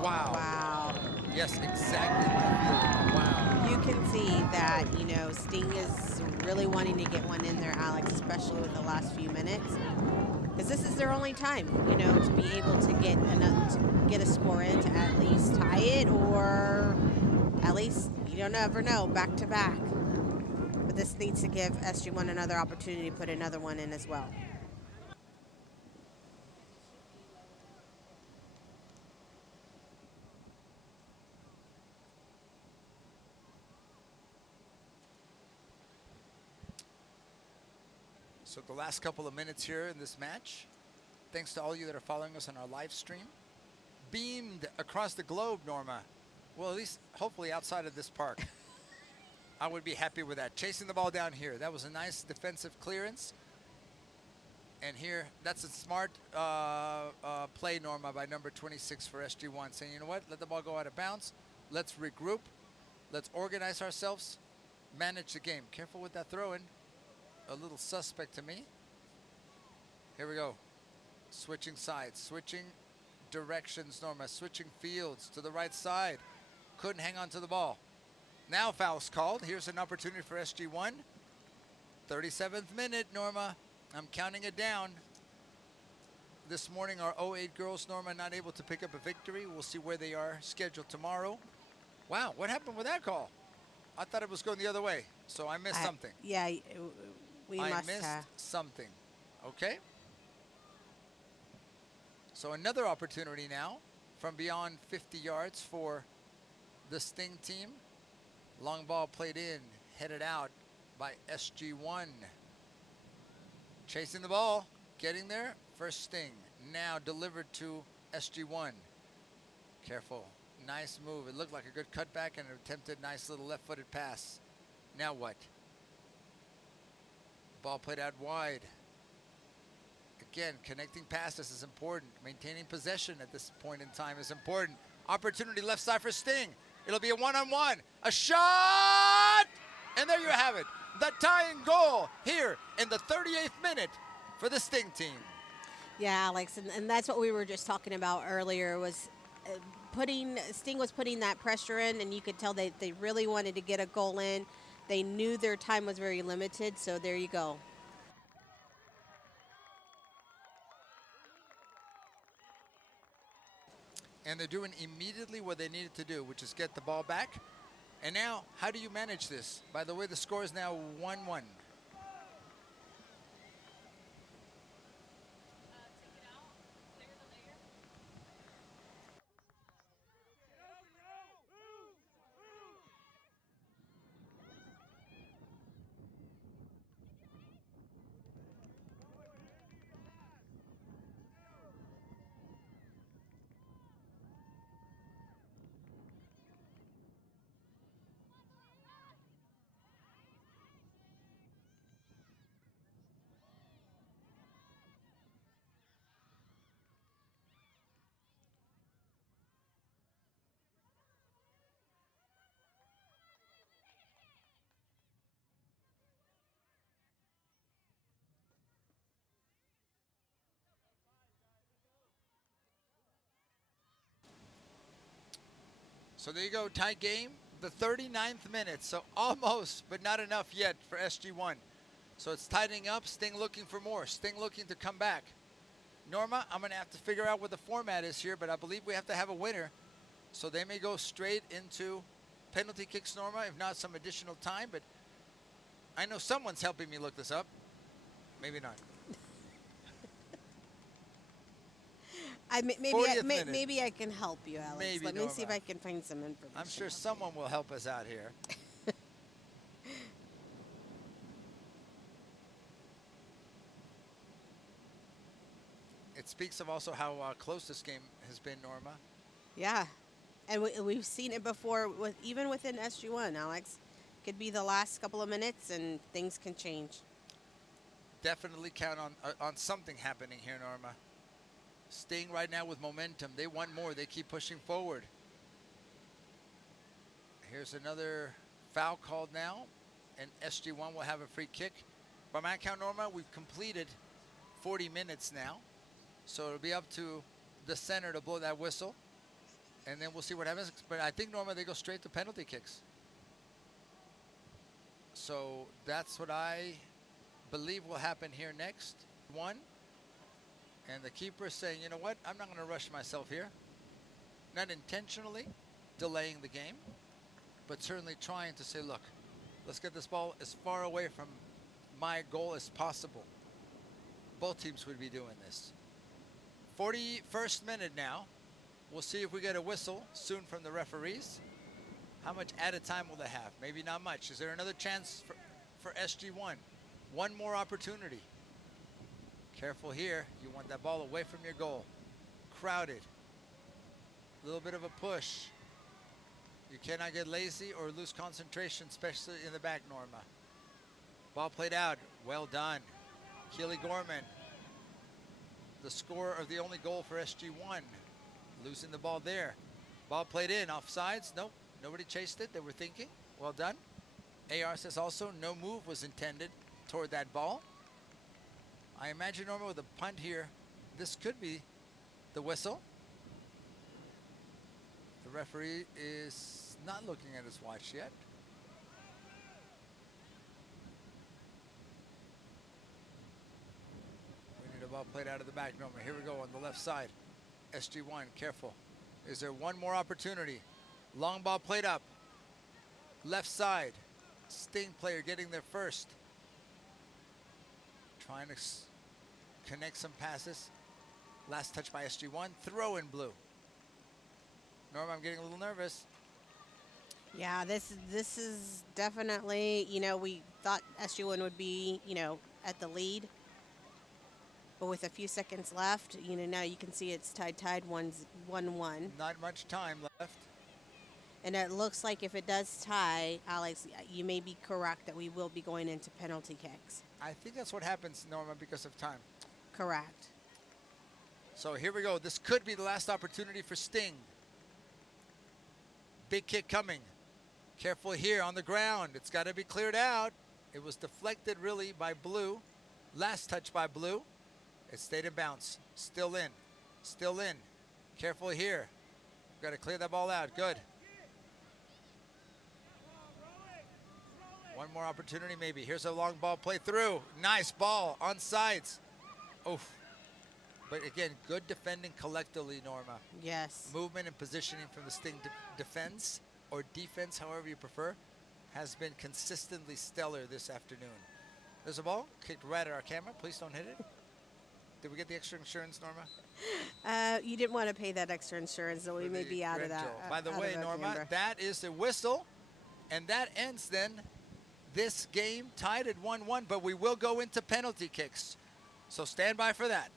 Wow. Wow. Yes, exactly my feeling. Wow. You can see that, you know, Sting is really wanting to get one in there, Alex, especially with the last few minutes. Because this is their only time, you know, to be able to get a score in to at least tie it, or at least, you don't ever know, back to back. But this needs to give SG1 another opportunity to put another one in as well. So the last couple of minutes here in this match, thanks to all you that are following us on our live stream, beamed across the globe, Norma. Well, at least hopefully outside of this park. I would be happy with that. Chasing the ball down here. That was a nice defensive clearance. And here, that's a smart play, Norma, by number 26 for SG1, saying, you know what, let the ball go out of bounds. Let's regroup. Let's organize ourselves. Manage the game. Careful with that throw-in. A little suspect to me. Here we go. Switching sides, switching directions, Norma. Switching fields to the right side. Couldn't hang on to the ball. Now foul's called. Here's an opportunity for SG1. 37th minute, Norma. I'm counting it down. This morning, our 08 girls, Norma, not able to pick up a victory. We'll see where they are scheduled tomorrow. Wow, what happened with that call? I thought it was going the other way, so I missed something. Yeah, I missed something. Okay. So another opportunity now from beyond 50 yards for the Sting team. Long ball played in, headed out by SG1. Chasing the ball, getting there. First Sting. Now delivered to SG1. Careful. Nice move. It looked like a good cutback and an attempted nice little left-footed pass. Now what? Ball played out wide. Again, connecting passes is important. Maintaining possession at this point in time is important. Opportunity left side for Sting. It'll be a one-on-one. A shot! And there you have it. The tying goal here in the 38th minute for the Sting team. Yeah, Alex, and that's what we were just talking about earlier was Sting was putting that pressure in, and you could tell they really wanted to get a goal in. They knew their time was very limited, so there you go. And they're doing immediately what they needed to do, which is get the ball back. And now, how do you manage this? By the way, the score is now 1-1. So there you go, tie game, the 39th minute. So almost, but not enough yet for SG1. So it's tightening up, Sting looking for more, Sting looking to come back. Norma, I'm gonna have to figure out what the format is here, but I believe we have to have a winner. So they may go straight into penalty kicks, Norma, if not some additional time, but I know someone's helping me look this up. Maybe not. Maybe I can help you, Alex. Maybe, Let me see if Norma. I can find some information. I'm sure someone will help us out here. It speaks of also how close this game has been, Norma. Yeah, and we've seen it before, even within SG1, Alex. Could be the last couple of minutes and things can change. Definitely count on something happening here, Norma. Sting right now with momentum. They want more. They keep pushing forward. Here's another foul called now, and SG1 will have a free kick. By my count, Norma, we've completed 40 minutes now. So it'll be up to the center to blow that whistle, and then we'll see what happens. But I think, Norma, they go straight to penalty kicks. So that's what I believe will happen here next. One. And the keeper is saying, you know what, I'm not going to rush myself here. Not intentionally delaying the game, but certainly trying to say, look, let's get this ball as far away from my goal as possible. Both teams would be doing this. 41st minute now. We'll see if we get a whistle soon from the referees. How much added time will they have? Maybe not much. Is there another chance for SG1? One more opportunity. Careful here. You want that ball away from your goal. Crowded. A little bit of a push. You cannot get lazy or lose concentration, especially in the back, Norma. Ball played out. Well done. Keely Gorman. The scorer of the only goal for SG1. Losing the ball there. Ball played in. Offsides? Nope. Nobody chased it. They were thinking. Well done. AR says also no move was intended toward that ball. I imagine, Norma, with a punt here, this could be the whistle. The referee is not looking at his watch yet. We need a ball played out of the back, Norma. Here we go on the left side. SG1, careful. Is there one more opportunity? Long ball played up. Left side. Sting player getting there first. Trying to connect some passes. Last touch by SG1. Throw in blue. Norma, I'm getting a little nervous. Yeah, this is definitely, we thought SG1 would be, at the lead. But with a few seconds left, now you can see it's tied 1-1. Not much time left. And it looks like if it does tie, Alex, you may be correct that we will be going into penalty kicks. I think that's what happens, Norma, because of time. Correct. So here we go. This could be the last opportunity for Sting. Big kick coming. Careful here on the ground. It's got to be cleared out. It was deflected really by Blue. Last touch by Blue. It stayed in bounce. Still in. Still in. Careful here. Got to clear that ball out. Good. One more opportunity maybe. Here's a long ball play through. Nice ball on sides. Oof. But again, good defending collectively, Norma. Yes. Movement and positioning from the Sting defense or defense, however you prefer, has been consistently stellar this afternoon. There's a ball kicked right at our camera. Please don't hit it. Did we get the extra insurance, Norma? You didn't want to pay that extra insurance, so we may be out of that. By the way, Norma, that is the whistle, and that ends then this game tied at 1-1, but we will go into penalty kicks. So stand by for that.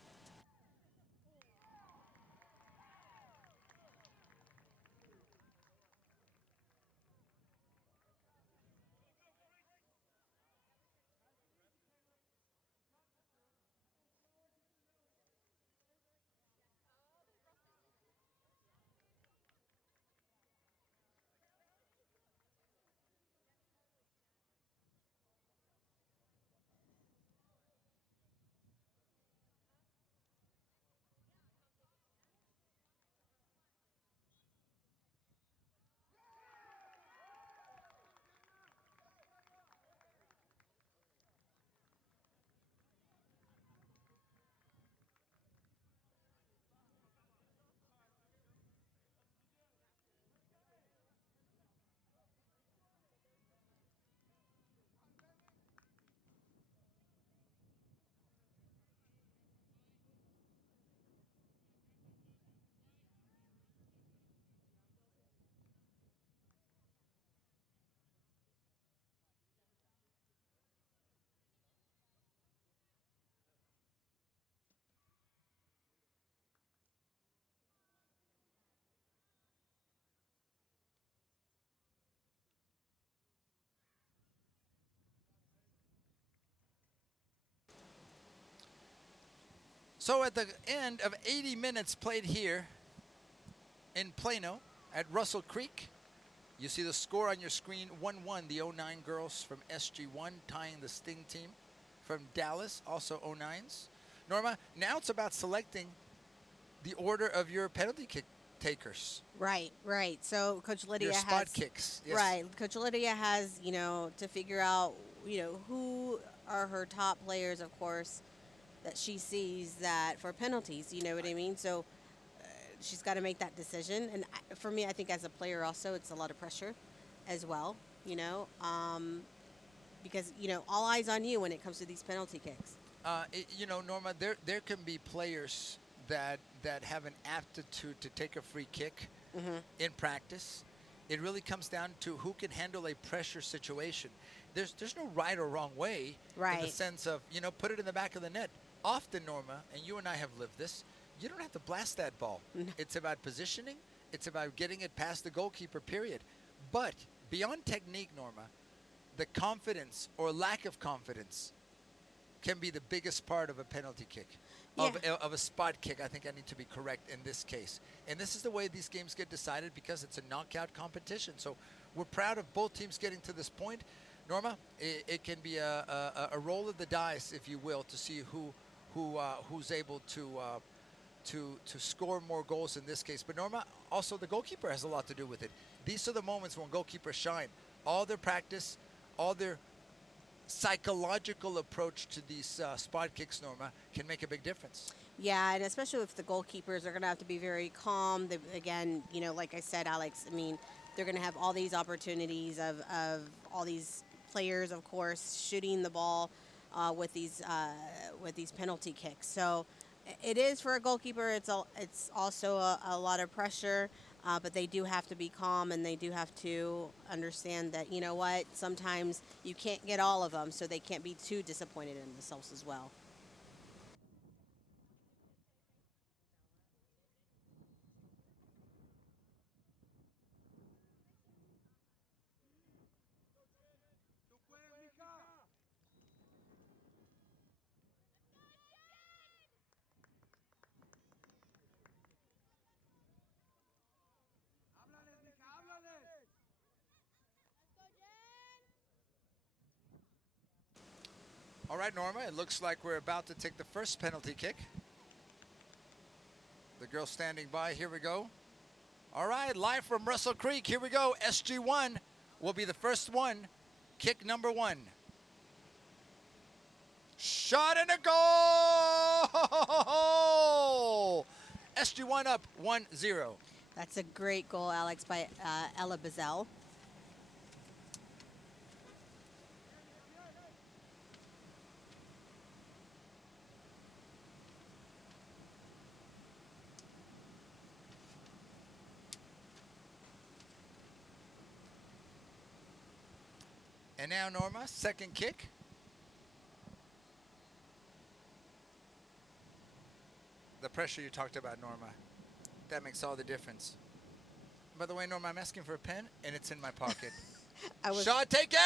So at the end of 80 minutes played here in Plano at Russell Creek, you see the score on your screen, 1-1, the 09 girls from SG1 tying the Sting team from Dallas, also 09s. Norma, now it's about selecting the order of your penalty kick takers. Right. So Coach Lydia your has spot kicks. Yes. Right. Coach Lydia has, to figure out, who are her top players, of course, that she sees that for penalties, you know what I mean? So she's got to make that decision. And for me, I think as a player also, it's a lot of pressure as well, because, all eyes on you when it comes to these penalty kicks. Norma, there can be players that have an aptitude to take a free kick in practice. It really comes down to who can handle a pressure situation. There's no right or wrong way in the sense of, put it in the back of the net. Often, Norma, and you and I have lived this, you don't have to blast that ball. No. It's about positioning. It's about getting it past the goalkeeper, period. But beyond technique, Norma, the confidence or lack of confidence can be the biggest part of a penalty kick. Yeah. Of a spot kick, I think I need to be correct in this case. And this is the way these games get decided because it's a knockout competition. So we're proud of both teams getting to this point. Norma, it can be a roll of the dice, if you will, to see who's able to score more goals in this case. But Norma, also the goalkeeper has a lot to do with it. These are the moments when goalkeepers shine. All their practice, all their psychological approach to these spot kicks, Norma, can make a big difference. Yeah, and especially if the goalkeepers are going to have to be very calm. Again, like I said, Alex, they're going to have all these opportunities of all these players, of course, shooting the ball with these penalty kicks. So it is for a goalkeeper. It's also a lot of pressure, but they do have to be calm and they do have to understand that sometimes you can't get all of them, so they can't be too disappointed in themselves as well. All right, Norma, it looks like we're about to take the first penalty kick. The girl standing by, here we go. All right, live from Russell Creek, here we go. SG1 will be the first one. Kick number 1. Shot and a goal! SG1 up 1-0. That's a great goal, Alex, by Ella Bazell. And now, Norma, second kick. The pressure you talked about, Norma. That makes all the difference. By the way, Norma, I'm asking for a pen, and it's in my pocket. Shot taken!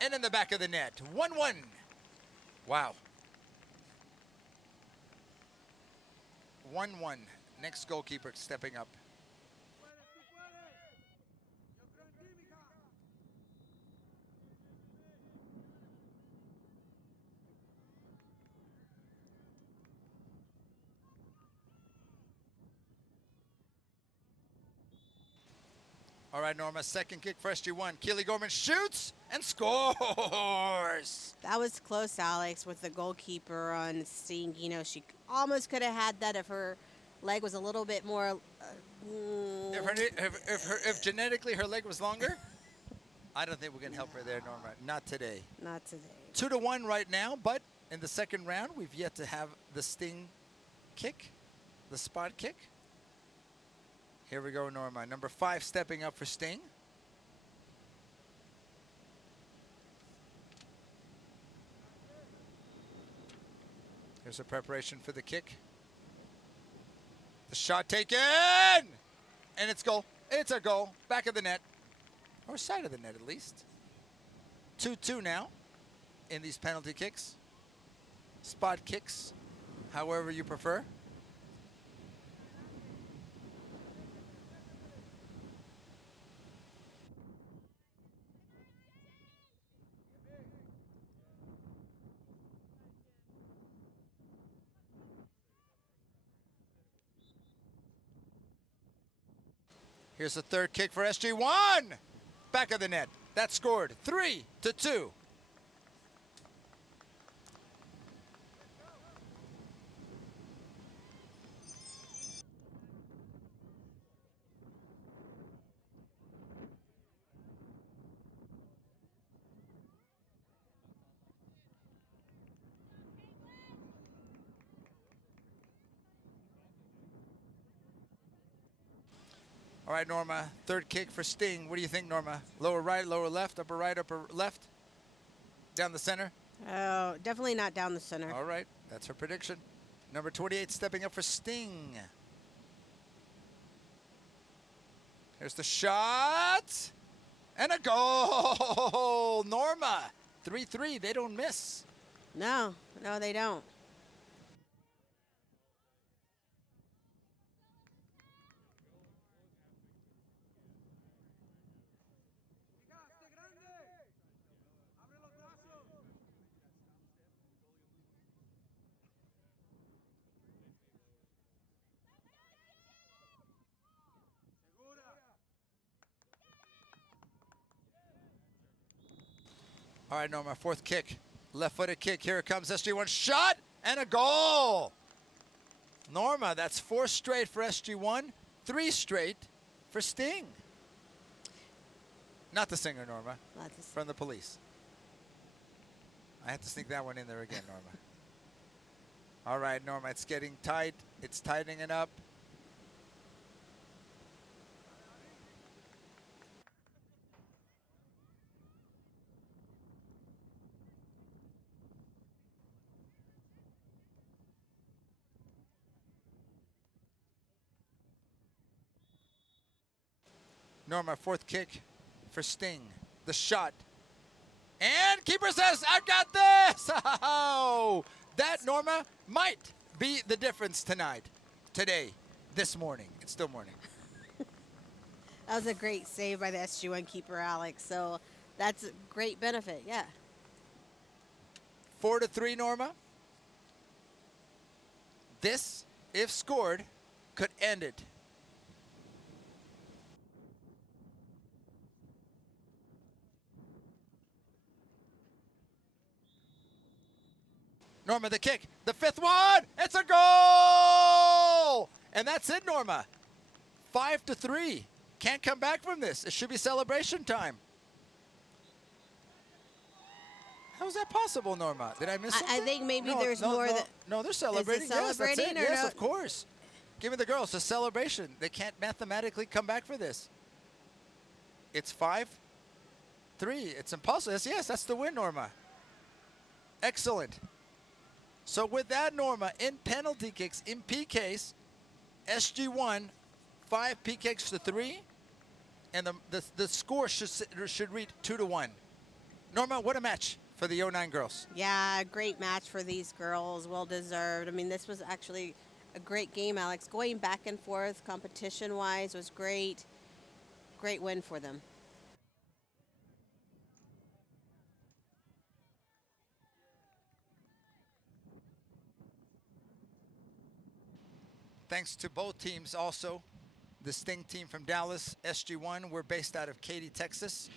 And in the back of the net. 1-1. Wow. 1-1. Next goalkeeper stepping up. All right, Norma, second kick for SG1. Keely Gorman shoots and scores. That was close, Alex, with the goalkeeper on Sting. You know, she almost could have had that if her leg was a little bit more... If genetically her leg was longer, I don't think we can help her there, Norma. Not today. Not today. 2-1 right now, but in the second round, we've yet to have the Sting kick, the spot kick. Here we go, Norma. Number 5 stepping up for Sting. Here's a preparation for the kick. The shot taken! And it's goal. It's a goal. Back of the net. Or side of the net, at least. 2-2 now in these penalty kicks. Spot kicks, however you prefer. Here's the third kick for SG1. Back of the net. That scored 3-2. All right, Norma, third kick for Sting. What do you think, Norma? Lower right, lower left, upper right, upper left? Down the center? Oh, definitely not down the center. All right, that's her prediction. Number 28 stepping up for Sting. Here's the shot. And a goal! Norma, 3-3, they don't miss. No, they don't. All right, Norma, fourth kick. Left-footed kick. Here it comes. SG1 shot and a goal. Norma, that's 4 straight for SG1, 3 straight for Sting. Not the singer, Norma. Not the from the Police. I had to sneak that one in there again, Norma. All right, Norma, it's getting tight. It's tightening it up. Norma, fourth kick for Sting. The shot. And keeper says, I've got this! Oh, that, Norma, might be the difference tonight, today, this morning. It's still morning. That was a great save by the SG1 keeper, Alex. So that's a great benefit, yeah. 4-3, Norma. This, if scored, could end it. Norma, the kick, the fifth one, it's a goal! And that's it, Norma. 5-3. Can't come back from this. It should be celebration time. How is that possible, Norma? Did I miss something? I think maybe No, there's more that. No, they're celebrating. Yes, that's celebrating it. or Yes, no? of course. Give me the girls. A celebration. They can't mathematically come back for this. It's 5-3. It's impossible. Yes, that's the win, Norma. Excellent. So with that, Norma, in penalty kicks, in PKs, SG1, 5 PKs to 3, and the score should read 2-1. Norma, what a match for the 09 girls. Yeah, great match for these girls. Well deserved. I mean, this was actually a great game, Alex. Going back and forth competition-wise was great. Great win for them. Thanks to both teams also. The Sting team from Dallas, SG1, we're based out of Katy, Texas.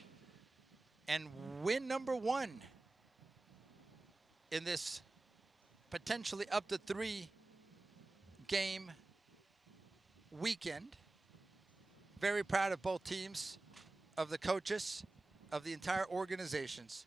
And win number 1 in this potentially up to 3 game weekend. Very proud of both teams, of the coaches, of the entire organizations.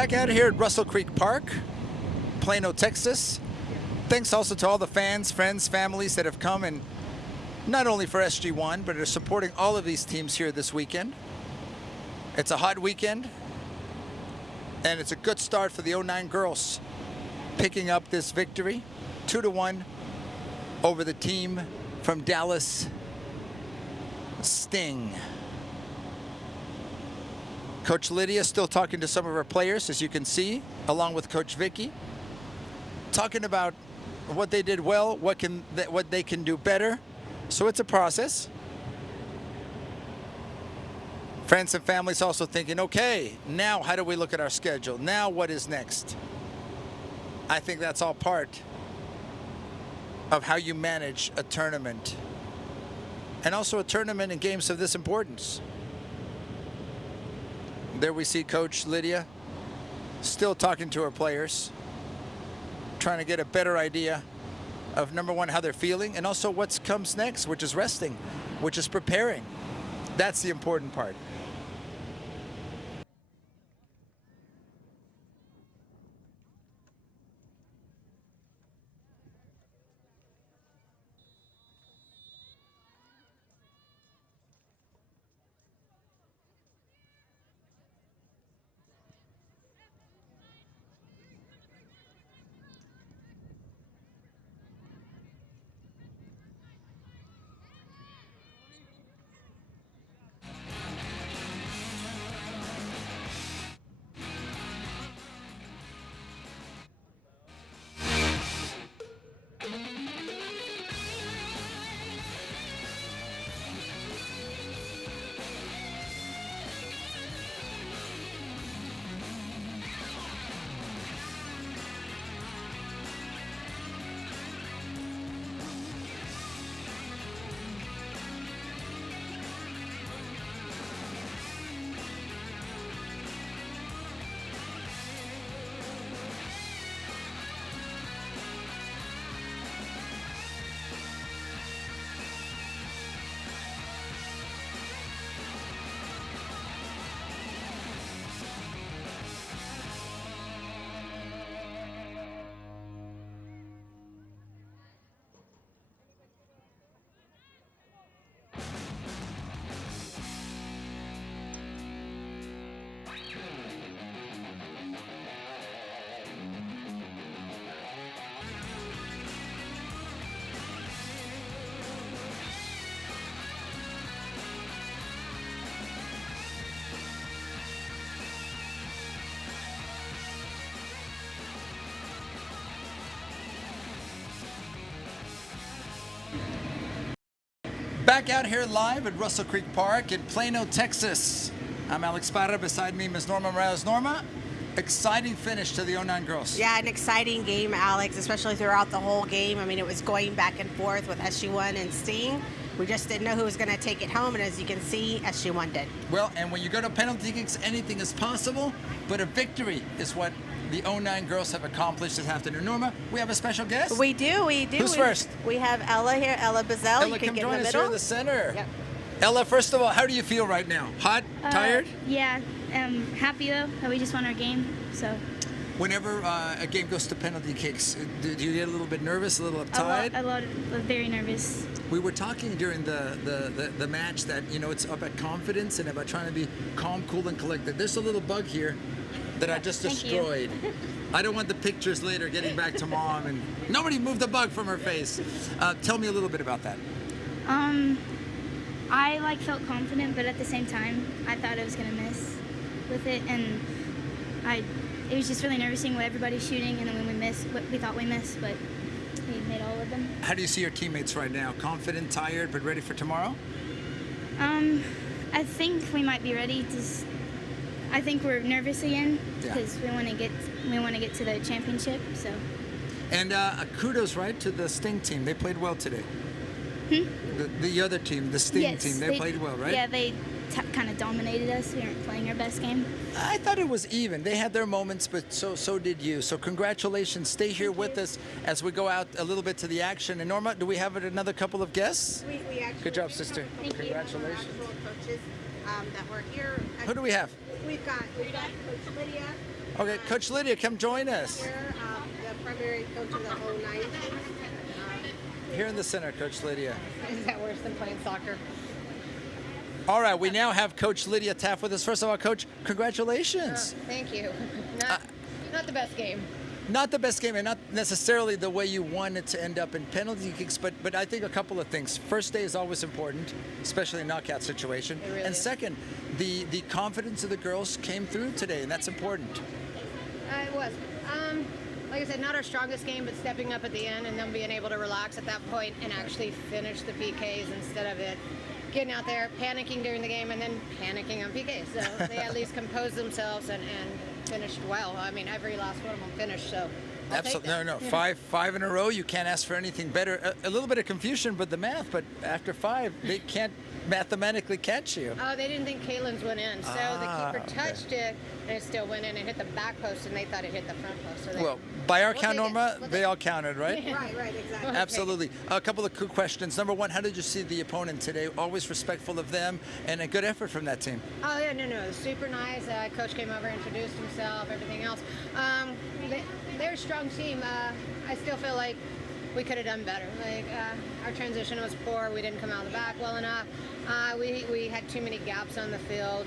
Back out here at Russell Creek Park, Plano, Texas. Thanks also to all the fans, friends, families that have come, and not only for SG1, but are supporting all of these teams here this weekend. It's a hot weekend, and it's a good start for the 09 girls, picking up this victory, 2-1 over the team from Dallas, Sting. Coach Lydia still talking to some of her players, as you can see, along with Coach Vicky, talking about what they did well, what they can do better. So it's a process. Friends and families also thinking, okay, now how do we look at our schedule? Now what is next? I think that's all part of how you manage a tournament, and also a tournament in games of this importance. There we see Coach Lydia still talking to her players, trying to get a better idea of, number one, how they're feeling, and also what comes next, which is resting, which is preparing. That's the important part. Back out here live at Russell Creek Park in Plano, Texas. I'm Alex Parra. Beside me, Ms. Norma Morales. Norma, exciting finish to the 09 girls. Yeah, an exciting game, Alex, especially throughout the whole game. I mean, it was going back and forth with SG1 and Sting. We just didn't know who was going to take it home, and as you can see, SG1 did. Well, and when you go to penalty kicks, anything is possible, but a victory is what the 09 girls have accomplished this afternoon. Norma, we have a special guest? We do. Who's first? We have Ella here, Ella Bazell. Ella, you can come get join in the us middle. here in the center. Yep. Ella, first of all, how do you feel right now? Hot? Tired? Yeah, I'm happy though that we just won our game. So Whenever a game goes to penalty kicks, do you get a little bit nervous, a little uptight? very nervous. We were talking during the match that, you know, it's about confidence and about trying to be calm, cool, and collected. There's a little bug here that I just Thank you. destroyed. I don't want the pictures later getting back to mom and nobody moved the bug from her face. Tell me a little bit about that. I felt confident, but at the same time, I thought I was gonna miss with it, and it was just really nervous seeing what everybody's shooting, and then when we missed, what we thought we missed, but we made all of them. How do you see your teammates right now? Confident, tired, but ready for tomorrow? I think we might be ready to. I think we're nervous again because we want to get to the championship. So. And kudos, right, to the Sting team. They played well today. The other team, the Sting team, they played well, right? Yeah, they kind of dominated us. We weren't playing our best game. I thought it was even. They had their moments, but so did you. So congratulations. Stay here with us as we go out a little bit to the action. And Norma, do we have another couple of guests? We actually Good job, sister. Thank you. Congratulations. Coaches that were here. Who do we have? We've got Coach Lydia, Okay, Coach Lydia, come join us. Here, the primary coach of the 09 team. Here in the center, Coach Lydia. Is that worse than playing soccer? All right, we now have Coach Lydia Taft with us. First of all, Coach, congratulations. Thank you. Not the best game. Not the best game, and not necessarily the way you wanted to end up in penalty kicks, but I think a couple of things. First day is always important, especially in a knockout situation. It really and is. second, the confidence of the girls came through today, and that's important. It was. Like I said, not our strongest game, but stepping up at the end and them being able to relax at that point and actually finish the PKs instead of it getting out there, panicking during the game, and then panicking on PKs. So they at least composed themselves and finished well. I mean, every last one of them finished, so I'll Absolutely. take that. No. Five in a row. You can't ask for anything better. A little bit of confusion with the math, but after 5, they can't mathematically catch you. Oh, they didn't think Kaylin's went in, so the keeper okay. touched it, and it still went in and hit the back post, and they thought it hit the front post. So they, Well, by our We'll count, take it. Norma, We'll they take all it. counted, right? Right, exactly. Absolutely. A couple of quick questions. Number one, how did you see the opponent today? Always respectful of them, and a good effort from that team. Oh yeah, no, super nice. Coach came over, introduced himself, everything else. They're a strong team. I still feel like we could have done better. Like our transition was poor. We didn't come out of the back well enough. We had too many gaps on the field.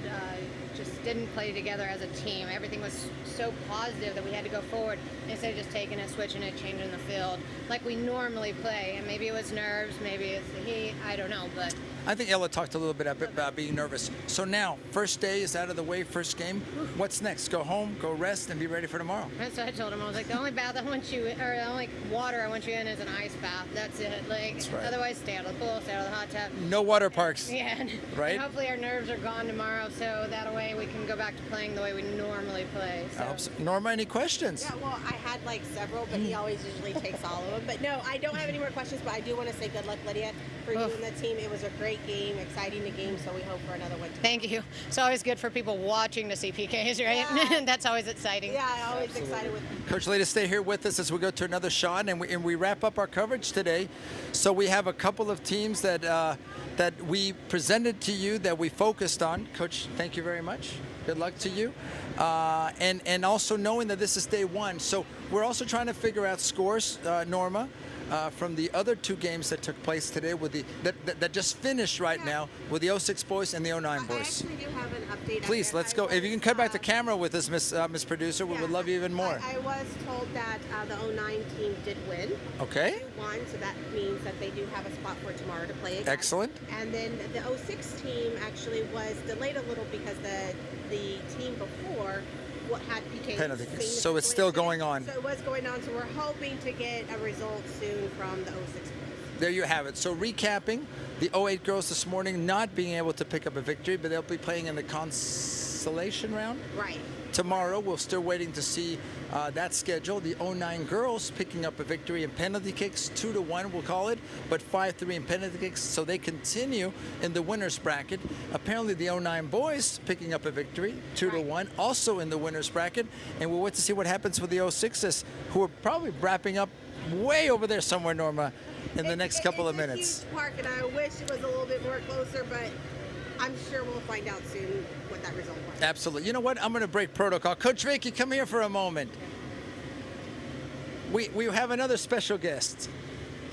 Just didn't play together as a team. Everything was so positive that we had to go forward instead of just taking it, switching it, changing the field like we normally play. And maybe it was nerves, maybe it's the heat. I don't know, but. I think Ella talked a little bit about being nervous. So now, first day is out of the way, first game. What's next? Go home, go rest, and be ready for tomorrow. That's what I told him. I was like, the only bath I want you, or the only water I want you in is an ice bath. That's it. Like, That's right. Otherwise, stay out of the pool, stay out of the hot tub. No water parks. Yeah. Right? And hopefully our nerves are gone tomorrow, so that way we can go back to playing the way we normally play. I So. hope so. Norma, any questions? Yeah, well, I had like several, but he always usually takes all of them. But no, I don't have any more questions, but I do want to say good luck, Lydia, for you and the team. It was a great game, exciting game, so we hope for another one. Thank you. It's always good for people watching to see PKs, right? Yeah. That's always exciting. Yeah, I'm always excited with Coach Lydia, stay here with us as we go to another shot, and we wrap up our coverage today. So we have a couple of teams that we presented to you that we focused on. Coach, thank you very much. Good luck to you. And also knowing that this is day one. So we're also trying to figure out scores, Norma, from the other 2 games that took place today with that just finished right now with the 06 boys and the 09 I boys. actually do have an update. Please, let's go. If you can cut back the camera with us, Miss Producer, we would love you even more. I was told that the 09 team did win. Okay. They won, so that means that they do have a spot for tomorrow to play again. Excellent. And then the 06 team actually was delayed a little because the team before had PKs. Penalty. Same So it's still situation. going on. So it was going on, so we're hoping to get a result soon from the 06 boys. There you have it. So recapping, the 08 girls this morning not being able to pick up a victory, but they'll be playing in the consolation round. Right. Tomorrow, we're still waiting to see that schedule. The 09 girls picking up a victory in penalty kicks, 2-1 we'll call it, but 5-3 in penalty kicks, so they continue in the winner's bracket. Apparently the 09 boys picking up a victory, 2-1, also in the winner's bracket, and we'll wait to see what happens with the 06s, who are probably wrapping up way over there somewhere, Norma, in the next couple of minutes. It's a huge park, and I wish it was a little bit more closer, but I'm sure we'll find out soon what that result was. Absolutely. You know what? I'm going to break protocol. Coach Vicky, come here for a moment. We have another special guest.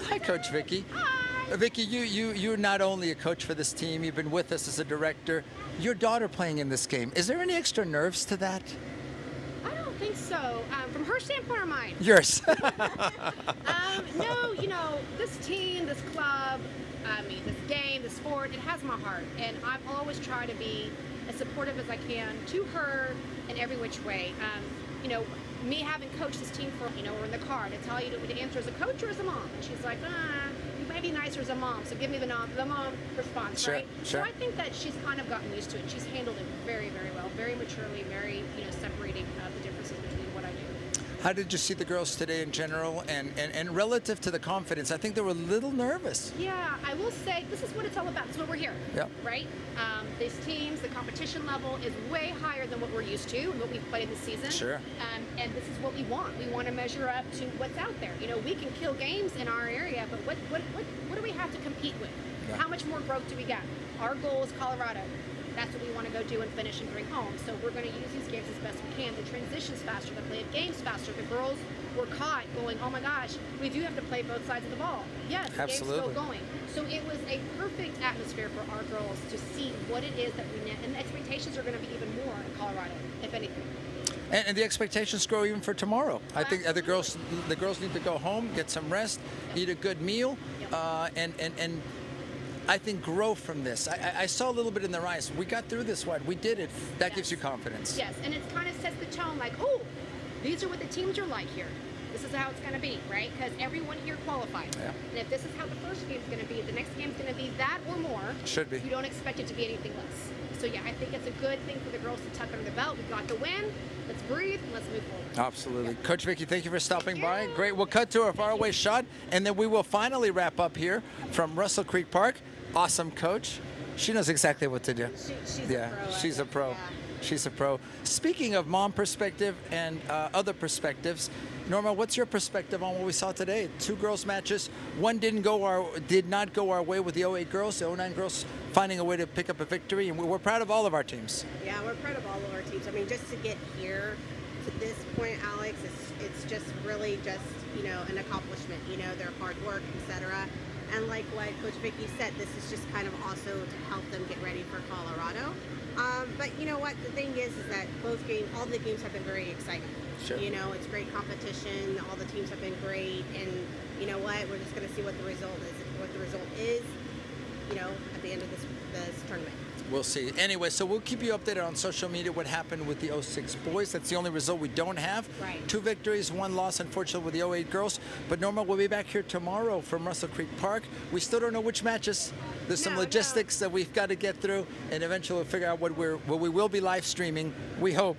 Hi, Coach Vicky. Hi. Vicky, you're not only a coach for this team, you've been with us as a director. Your daughter playing in this game. Is there any extra nerves to that? I don't think so. From her standpoint or mine? Yours. No, this team, this club, this game, the sport, it has my heart. And I've always tried to be as supportive as I can to her in every which way. Me having coached this team for, we're in the car to tell you to answer as a coach or as a mom. And she's like, you might be nicer as a mom, so give me the mom response, Sure, right? sure. So I think that she's kind of gotten used to it. She's handled it very, very well, very maturely, very, separating the differences between what I do. How did you see the girls today in general and relative to the confidence? I think they were a little nervous. Yeah, I will say this is what it's all about. This is what we're here. Yeah. Right? These teams, the competition level is way higher than what we're used to and what we've played this season. Sure. And this is what we want. We want to measure up to what's out there. We can kill games in our area, but what do we have to compete with? Yeah. How much more growth do we got? Our goal is Colorado. That's what we want to go do and finish and bring home. So we're going to use these games as best we can. The transitions faster, the play of games faster. The girls were caught going, oh my gosh, we do have to play both sides of the ball. Yes, the game's still going. So it was a perfect atmosphere for our girls to see what it is that we need. And the expectations are going to be even more in Colorado, if anything. And the expectations grow even for tomorrow. I think the girls need to go home, get some rest, eat a good meal, and I think grow from this. I saw a little bit in their eyes. We got through this one. We did it. That gives you confidence. Yes, and it kind of sets the tone like, oh, these are what the teams are like here. This is how it's going to be, right? Because everyone here qualifies. Yeah. And if this is how the first game's going to be, the next game's going to be that or more. Should be. You don't expect it to be anything less. So yeah, I think it's a good thing for the girls to tuck under the belt. We got the win. Let's breathe and let's move forward. Absolutely. Yeah. Coach Vicki, thank you for stopping by. Great. We'll cut to a faraway shot, and then we will finally wrap up here from Russell Creek Park. Awesome coach. She knows exactly what to do. She's a pro. She's a pro. Yeah. She's a pro. Speaking of mom perspective and other perspectives, Norma, what's your perspective on what we saw today? 2 girls matches. One did not go our way with the 08 girls. The 09 girls finding a way to pick up a victory, and we're proud of all of our teams. Yeah, we're proud of all of our teams. I mean, just to get here to this point, Alex, it's just really just, you know, an accomplishment. You know, their hard work, etc. And like what Coach Vicki said, this is just kind of also to help them get ready for Colorado. But you know what? The thing is that all the games have been very exciting. Sure. You know, it's great competition. All the teams have been great, and you know what? We're just going to see what the result is. What the result is, you know, at the end of this tournament. We'll see. Anyway, so we'll keep you updated on social media what happened with the 06 boys. That's the only result we don't have. Right. 2 victories, 1 loss, unfortunately, with the 08 girls. But Norma, we'll be back here tomorrow from Russell Creek Park. We still don't know which matches. There's some logistics that we've got to get through, and eventually we'll figure out what we will be live streaming. We hope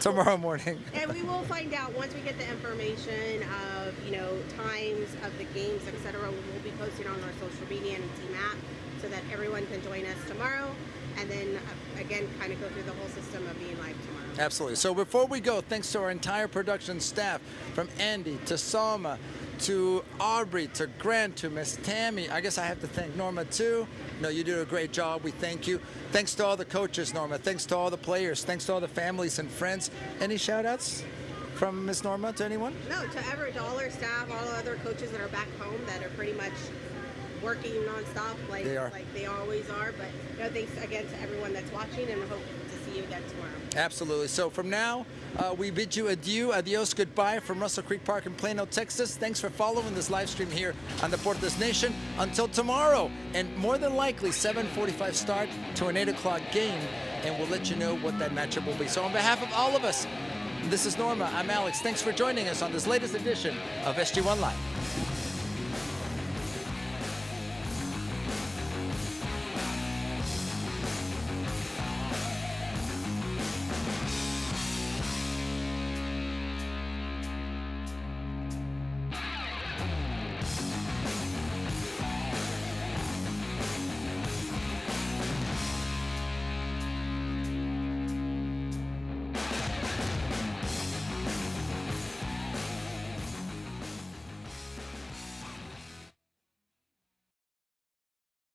tomorrow morning. And we will find out once we get the information of, you know, times of the games, etc. We'll be posting on our social media and team app so that everyone can join us tomorrow. And then, again, kind of go through the whole system of being live tomorrow. Absolutely. So before we go, thanks to our entire production staff, from Andy to Salma to Aubrey to Grant to Miss Tammy. I guess I have to thank Norma too. No, you did a great job. We thank you. Thanks to all the coaches, Norma. Thanks to all the players. Thanks to all the families and friends. Any shout-outs from Miss Norma to anyone? No, to all our staff, all the other coaches that are back home that are pretty much working nonstop like they always are. But you know, thanks again to everyone that's watching, and hope to see you again tomorrow. Absolutely. So from now, we bid you adieu, adios, goodbye from Russell Creek Park in Plano, Texas. Thanks for following this live stream here on the Portes Nation. Until tomorrow, and more than likely 7:45 start to an 8 o'clock game, and we'll let you know what that matchup will be. So on behalf of all of us, this is Norma. I'm Alex. Thanks for joining us on this latest edition of SG1 Live.